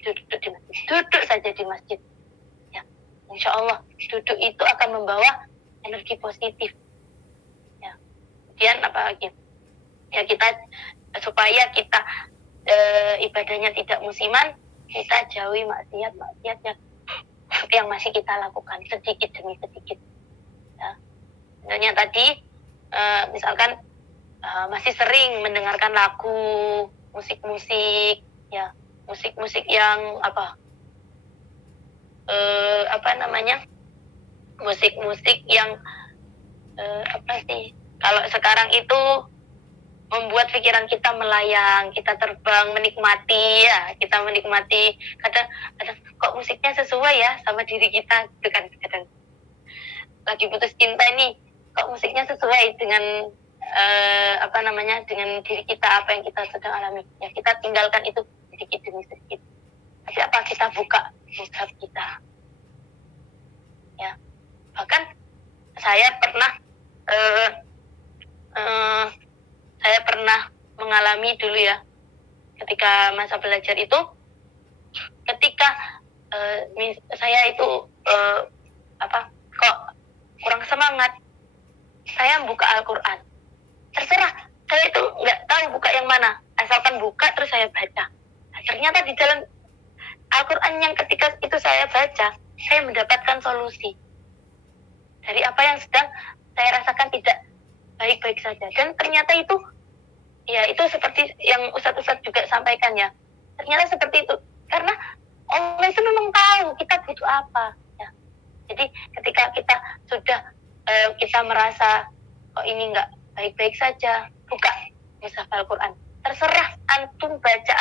duduk di masjid, duduk saja di masjid, ya, insya Allah duduk itu akan membawa energi positif, ya. Kemudian apa lagi, ya, kita supaya kita ibadahnya tidak musiman, kita jauhi maksiat yang masih kita lakukan sedikit demi sedikit, ya. Contohnya tadi misalkan masih sering mendengarkan lagu, musik-musik, ya, musik-musik yang musik-musik yang kalau sekarang itu membuat pikiran kita melayang, kita terbang, menikmati, ya, kita menikmati. Kadang kok musiknya sesuai ya sama diri kita, gitu kan. Kadang lagi putus cinta ini, kok musiknya sesuai dengan dengan diri kita, apa yang kita sedang alami. Ya, kita tinggalkan itu sedikit demi sedikit. Tapi apa, kita buka mushaf kita, ya. Bahkan saya pernah mengalami dulu, ya, ketika masa belajar itu, ketika saya itu kok kurang semangat, saya buka Al-Quran. Terserah, saya itu nggak tahu buka yang mana, asalkan buka terus saya baca. Nah, ternyata di dalam Al-Quran yang ketika itu saya baca, saya mendapatkan solusi dari apa yang sedang saya rasakan tidak baik-baik saja. Dan ternyata itu, ya, itu seperti yang Ustadz juga sampaikan, ya, ternyata seperti itu. Karena Allah itu memang tahu kita butuh apa, ya. Jadi ketika kita sudah kita merasa kok ini nggak baik-baik saja, buka mushaf Al-Quran. Terserah antum baca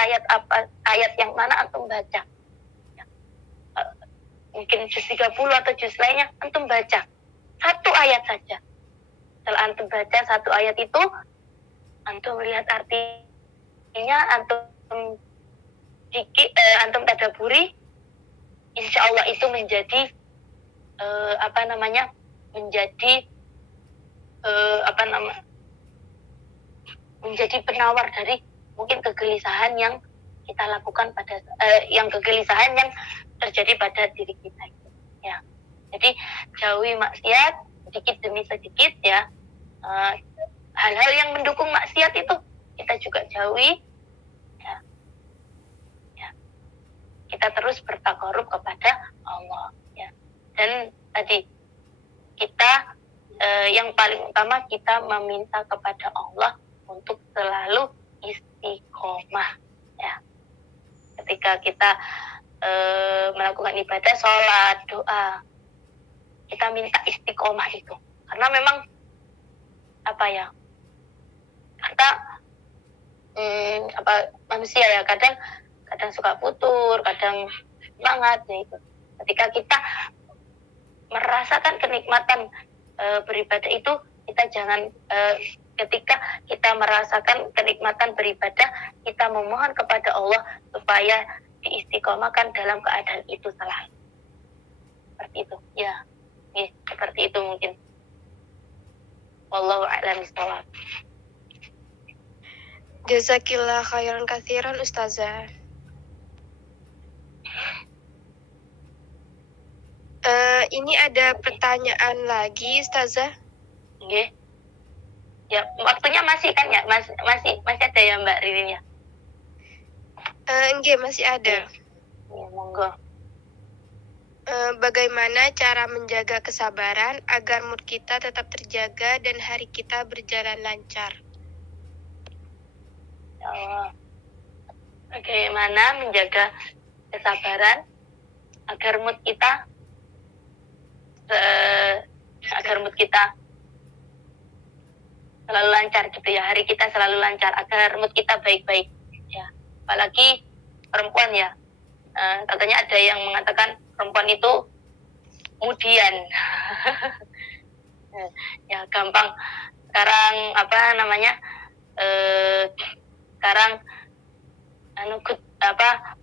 ayat yang mana antum baca, ya. Mungkin juz 30 atau juz lainnya, antum baca satu ayat saja. Setelah antum baca satu ayat itu, antum lihat artinya, antum tadaburi, insya Allah itu menjadi menjadi penawar dari mungkin kegelisahan yang kita lakukan kegelisahan yang terjadi pada diri kita, ya. Jadi jauhi maksiat sedikit demi sedikit, ya. Hal-hal yang mendukung maksiat itu kita juga jauhi, ya. Ya. Kita terus bertakarub kepada Allah, ya. Dan tadi kita yang paling utama, kita meminta kepada Allah untuk selalu istiqomah, ya. Ketika kita melakukan ibadah, sholat, doa, kita minta istiqomah itu. Karena memang kita manusia, ya, kadang suka futur, kadang semangat, ya, itu. Ketika kita merasakan kenikmatan beribadah itu, kita jangan ketika kita merasakan kenikmatan beribadah, kita memohon kepada Allah supaya diistiqomahkan dalam keadaan itu selalu. Seperti itu, ya. Seperti itu mungkin. Wallahu a'lam bishawab. Jazakillah khairan katsiran Ustazah. Ini ada pertanyaan lagi Ustazah. Nggih. Ya, waktunya masih kan, ya? Masih ada ya Mbak Ririn, ya? Nggih, masih ada. Ya, monggo. Bagaimana cara menjaga kesabaran agar mood kita tetap terjaga dan hari kita berjalan lancar? Eh, Bagaimana menjaga kesabaran agar mood kita agar mood kita selalu lancar gitu ya, hari kita selalu lancar, agar mood kita baik-baik ya. Apalagi perempuan ya, katanya ada yang mengatakan perempuan itu kemudian ya gampang sekarang sekarang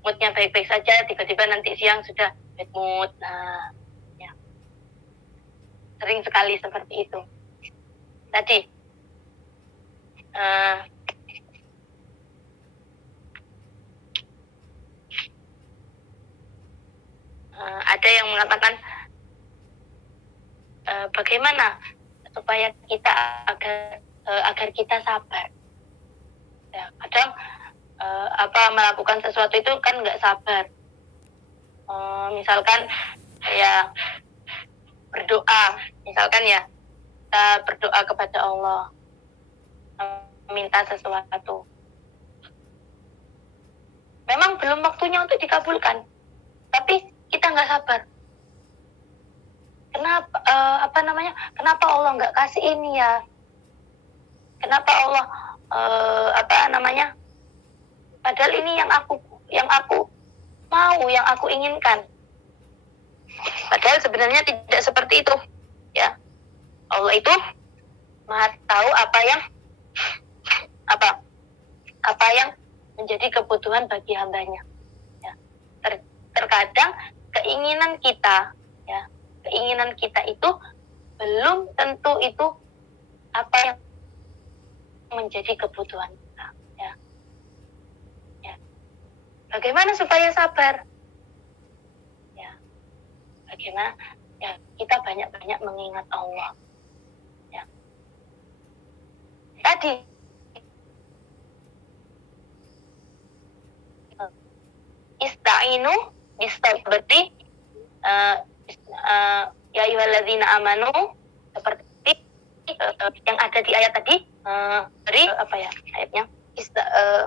moodnya baik-baik saja, tiba-tiba nanti siang sudah bad mood. Nah ya, sering sekali seperti itu. Tadi ada yang mengatakan bagaimana supaya kita agar kita sabar. Ya, kadang melakukan sesuatu itu kan nggak sabar. Misalkan ya berdoa, misalkan ya kita berdoa kepada Allah, meminta sesuatu. Memang belum waktunya untuk dikabulkan, tapi kita nggak sabar. Kenapa Allah nggak kasih ini ya? Kenapa Allah padahal ini yang aku mau, yang aku inginkan. Padahal sebenarnya tidak seperti itu, ya. Allah itu Maha tahu apa yang menjadi kebutuhan bagi hambanya. Ya. Terkadang keinginan kita itu belum tentu itu apa yang menjadi kebutuhan kita. Ya. Ya. Bagaimana supaya sabar? Ya. Bagaimana? Ya, kita banyak-banyak mengingat Allah. Ya. Tadi ista'inu bis-sabri ya ayyuhalladzina amanu, seperti yang ada di ayat tadi, beri ayatnya,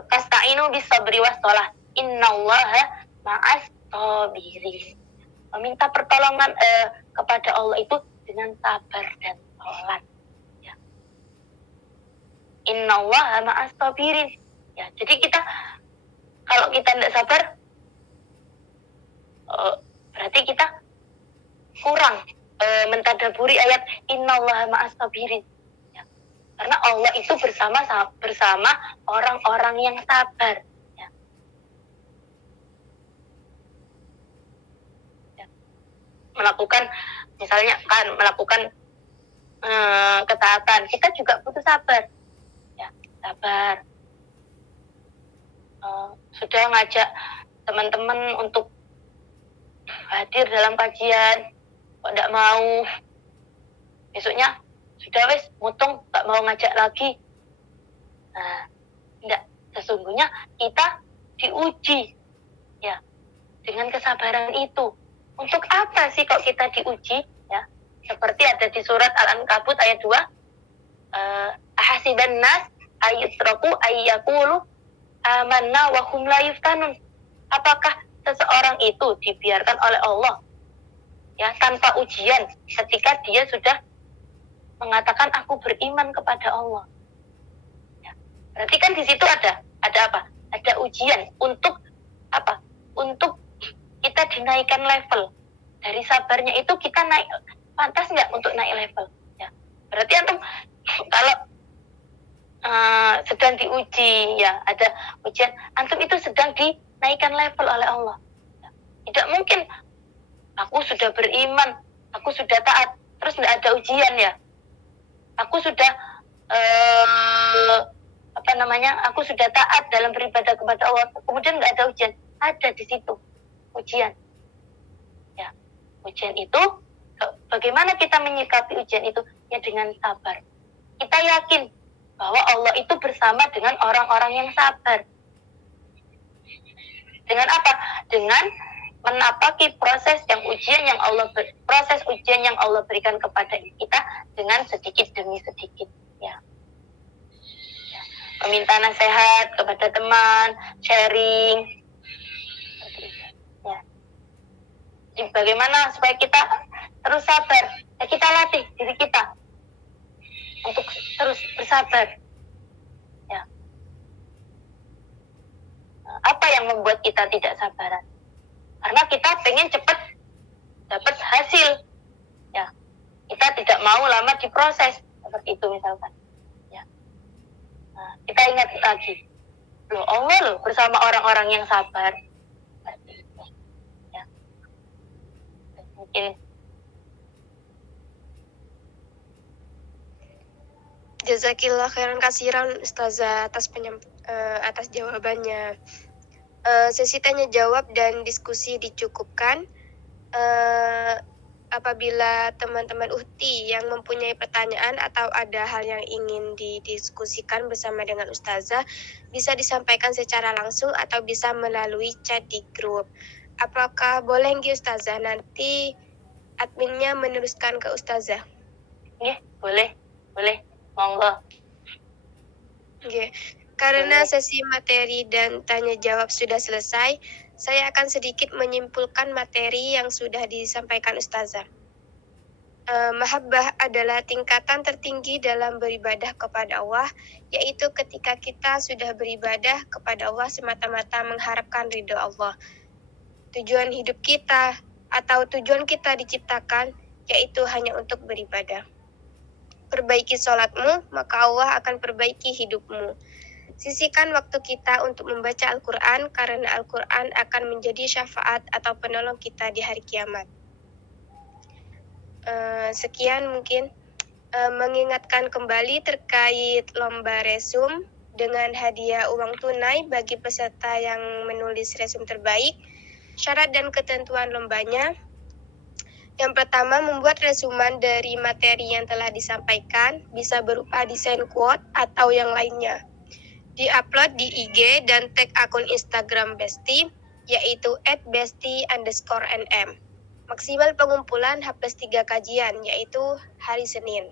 fasta'inu bis-sabri was-shalah innallaha ma'as sabirin. Meminta pertolongan kepada Allah itu dengan sabar dan sholat. Ya. Innallaha ma'as sabirin. Ya, jadi kalau kita tidak sabar, berarti kita kurang mentadaburi ayat innallaha ma'as sabirin. Ya. Karena Allah itu bersama orang-orang yang sabar. Ya. Ya. Melakukan ketaatan, kita juga butuh sabar. Ya, sabar. Sudah ngajak teman-teman untuk hadir dalam kajian, kok tidak mau, besoknya sudah mutung, gak mau ngajak lagi. Nah, enggak, sesungguhnya kita diuji ya dengan kesabaran itu. Untuk apa sih kok kita diuji? Ya, seperti ada di surat Al-Ankabut ayat 2, ahasiban nas ayyutraku ayyakulu amanna wa hum la yuftanun. Apakah seseorang itu dibiarkan oleh Allah ya tanpa ujian ketika dia sudah mengatakan aku beriman kepada Allah? Ya, berarti kan di situ ada apa? Ada ujian untuk apa? Untuk kita dinaikkan level. Dari sabarnya itu kita naik, pantas nggak untuk naik level? Ya, berarti antum kalau sedang diuji, ya ada ujian, antum itu sedang dinaikkan level oleh Allah. Ya, tidak mungkin aku sudah beriman, aku sudah taat, terus tidak ada ujian ya. Aku sudah aku sudah taat dalam beribadah kepada Allah, kemudian nggak ada ujian. Ada di situ ujian. Ya, ujian itu bagaimana kita menyikapi ujian itu? Ya dengan sabar. Kita yakin bahwa Allah itu bersama dengan orang-orang yang sabar. Dengan apa? Dengan menapaki proses ujian yang Allah berikan kepada kita dengan sedikit demi sedikit, ya. Meminta nasihat kepada teman, sharing, ya. Jadi bagaimana supaya kita terus sabar? Ya, kita latih diri kita untuk terus bersabar. Ya. Apa yang membuat kita tidak sabaran? Karena kita pengen cepat dapat hasil. Ya. Kita tidak mau lama diproses seperti itu misalkan. Ya. Nah, kita ingat lagi, loh Allah loh bersama orang-orang yang sabar. Ya. Mungkin Jazakillah khairan kasiran Ustazah atas jawabannya. Sesi tanya jawab dan diskusi dicukupkan. Apabila teman-teman Uhti yang mempunyai pertanyaan atau ada hal yang ingin didiskusikan bersama dengan Ustazah, bisa disampaikan secara langsung atau bisa melalui chat di grup. Apakah boleh nggih Ustazah nanti adminnya meneruskan ke Ustazah? ya, boleh, monggo. Oke. Karena sesi materi dan tanya jawab sudah selesai, saya akan sedikit menyimpulkan materi yang sudah disampaikan Ustazah. Mahabbah adalah tingkatan tertinggi dalam beribadah kepada Allah, yaitu ketika kita sudah beribadah kepada Allah semata-mata mengharapkan ridho Allah. Tujuan hidup kita atau tujuan kita diciptakan yaitu hanya untuk beribadah. Perbaiki sholatmu, maka Allah akan perbaiki hidupmu. Sisihkan waktu kita untuk membaca Al-Quran karena Al-Quran akan menjadi syafaat atau penolong kita di hari kiamat. Sekian mungkin mengingatkan kembali terkait lomba resum dengan hadiah uang tunai bagi peserta yang menulis resum terbaik. Syarat dan ketentuan lombanya. Yang pertama, membuat resuman dari materi yang telah disampaikan, bisa berupa desain quote atau yang lainnya. Di-upload di IG dan tag akun Instagram Besti, yaitu @besti_nm. Maksimal pengumpulan H+3 kajian, yaitu hari Senin.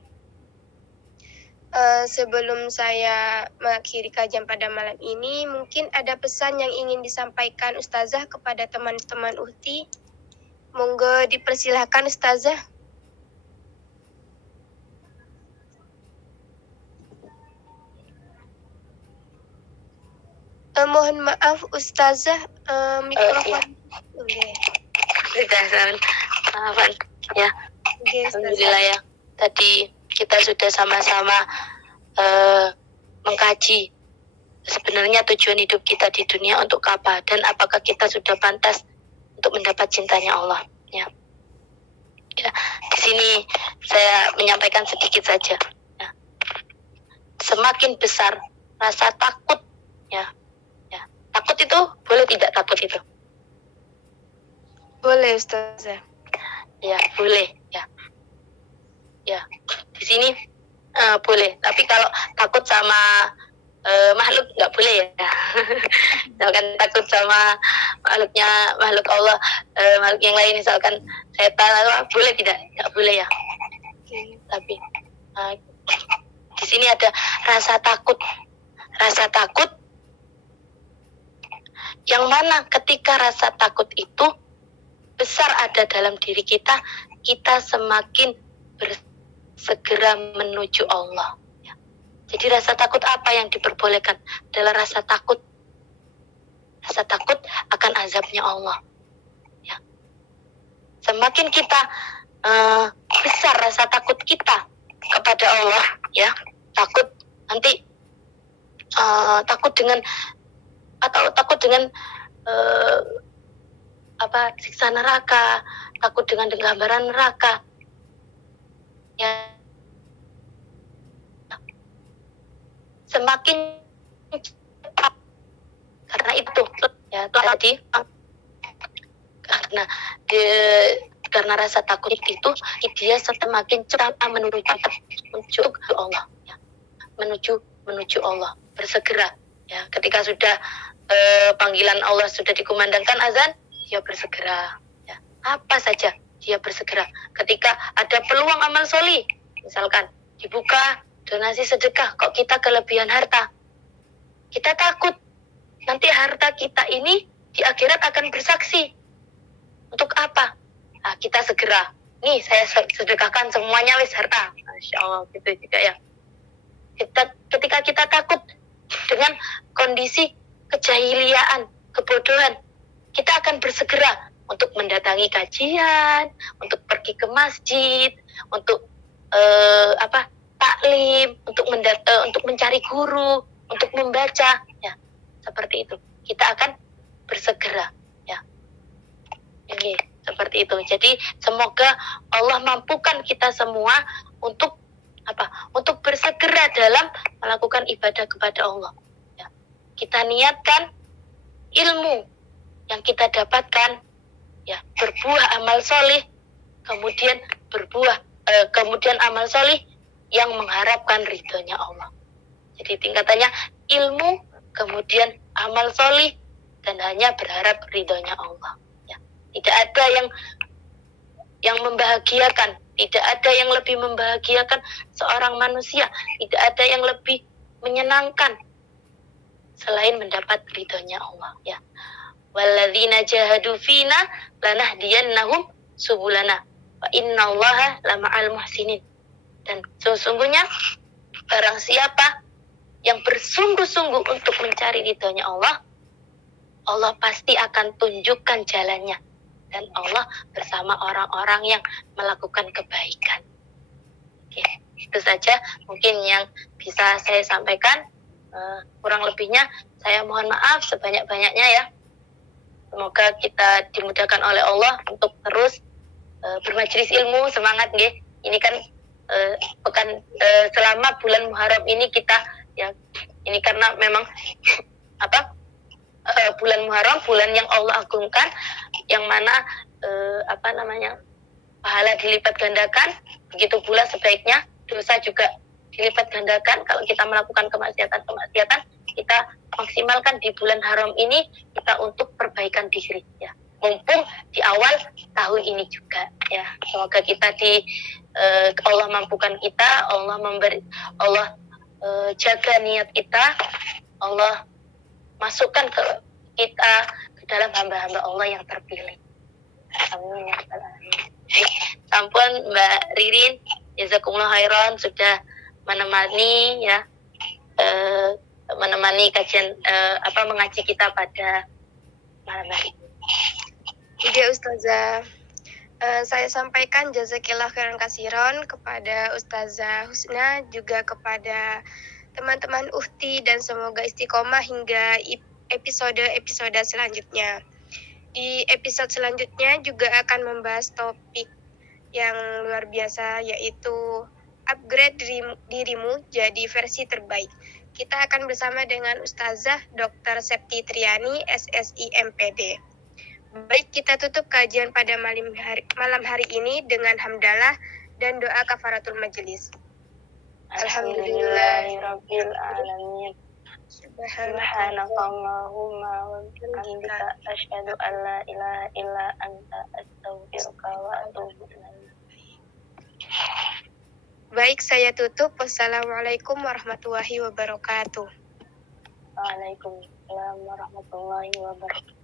Sebelum saya mengakhiri kajian pada malam ini, mungkin ada pesan yang ingin disampaikan Ustazah kepada teman-teman Uhti. Monggo dipersilahkan Ustazah. Mohon maaf Ustazah, mikrofon. Iya. Sudah, maafan. Ya, alhamdulillah ya. Tadi kita sudah sama-sama mengkaji sebenarnya tujuan hidup kita di dunia untuk apa dan apakah kita sudah pantas untuk mendapat cintanya Allah. Ya, di sini saya menyampaikan sedikit saja. Ya. Semakin besar rasa takut, ya. Takut itu boleh tidak takut itu? Boleh Ustazah. Ya, boleh. Ya, di sini boleh. Tapi kalau takut sama makhluk nggak boleh ya. Misalkan takut sama makhluk Allah, makhluk yang lain, misalkan setan atau boleh tidak? Nggak boleh ya. Okay. Tapi di sini ada rasa takut. Rasa takut yang mana ketika rasa takut itu besar ada dalam diri kita, kita semakin bersegera menuju Allah. Ya. Jadi rasa takut apa yang diperbolehkan adalah rasa takut akan azabnya Allah. Ya. Semakin kita besar rasa takut kita kepada Allah, ya, takut nanti takut dengan siksa neraka, takut dengan gambaran neraka. Ya. Semakin cepat karena itu ya tadi karena rasa takut itu dia semakin cepat menuju Allah, ya. menuju Allah, bersegera ya ketika sudah panggilan Allah sudah dikumandangkan azan, dia bersegera. Ya, apa saja dia bersegera. Ketika ada peluang amal solih, misalkan dibuka donasi sedekah, kok kita kelebihan harta. Kita takut nanti harta kita ini di akhirat akan bersaksi. Untuk apa? Nah, kita segera. Nih, saya sedekahkan semuanya wis harta. Masya Allah, gitu juga ya. Ketika kita takut dengan kondisi kejahiliaan, kebodohan, kita akan bersegera untuk mendatangi kajian, untuk pergi ke masjid, untuk taklim, untuk mencari guru, untuk membaca, ya seperti itu. Kita akan bersegera, ya. Ini seperti itu. Jadi semoga Allah mampukan kita semua untuk untuk bersegera dalam melakukan ibadah kepada Allah. Ya. Kita niatkan ilmu yang kita dapatkan, ya berbuah amal solih, kemudian kemudian amal solih yang mengharapkan ridhonya Allah. Jadi tingkatannya ilmu, kemudian amal solih, dan hanya berharap ridhonya Allah. Ya. Tidak ada yang membahagiakan, tidak ada yang lebih membahagiakan seorang manusia, tidak ada yang lebih menyenangkan selain mendapat ridhonya Allah. Ya. Walladzina jahadu fina lanahdiyannahum subulana wa innallaha lama'al muhsinin. Dan sesungguhnya barang siapa yang bersungguh-sungguh untuk mencari ridhonya Allah, Allah pasti akan tunjukkan jalannya. Dan Allah bersama orang-orang yang melakukan kebaikan. Oke, itu saja mungkin yang bisa saya sampaikan. Kurang lebihnya saya mohon maaf sebanyak-banyaknya ya. Semoga kita dimudahkan oleh Allah untuk terus bermajelis ilmu, semangat nggih. Ini kan selama bulan Muharram ini kita ya, ini karena memang bulan Muharram, bulan yang Allah agungkan, yang mana pahala dilipat gandakan, begitu pula sebaiknya dosa juga dilipat gandakan. Kalau kita melakukan kemaksiatan, kita maksimalkan di bulan haram ini kita untuk perbaikan diri, ya. Mumpung di awal tahun ini juga, ya. Semoga kita Allah mampukan kita, Allah jaga niat kita, Allah masukkan kita ke dalam hamba-hamba Allah yang terpilih. Amin ya rabbal alamin. Sampun Mbak Ririn, jazakumullah khairan sudah menemani ya menemani kajian mengaji kita pada malam hari. Iya Ustazah. Saya sampaikan jazakillah khairan kasiron kepada Ustazah Husna, juga kepada teman-teman Uhti, dan semoga istiqomah hingga episode selanjutnya. Di episode selanjutnya juga akan membahas topik yang luar biasa, yaitu upgrade dirimu jadi versi terbaik. Kita akan bersama dengan Ustazah Dr. Septi Triani, SSI MPD. Baik, kita tutup kajian pada malam hari ini dengan hamdalah dan doa kafaratul majelis. Alhamdulillahirabbil alamin. Subhanakallahumma wa bihamdika asyhadu an la ilaha illa anta astaghfiruka wa atubu ilaik. Baik, saya tutup. Wassalamualaikum warahmatullahi wabarakatuh. Waalaikumsalam warahmatullahi wabarakatuh.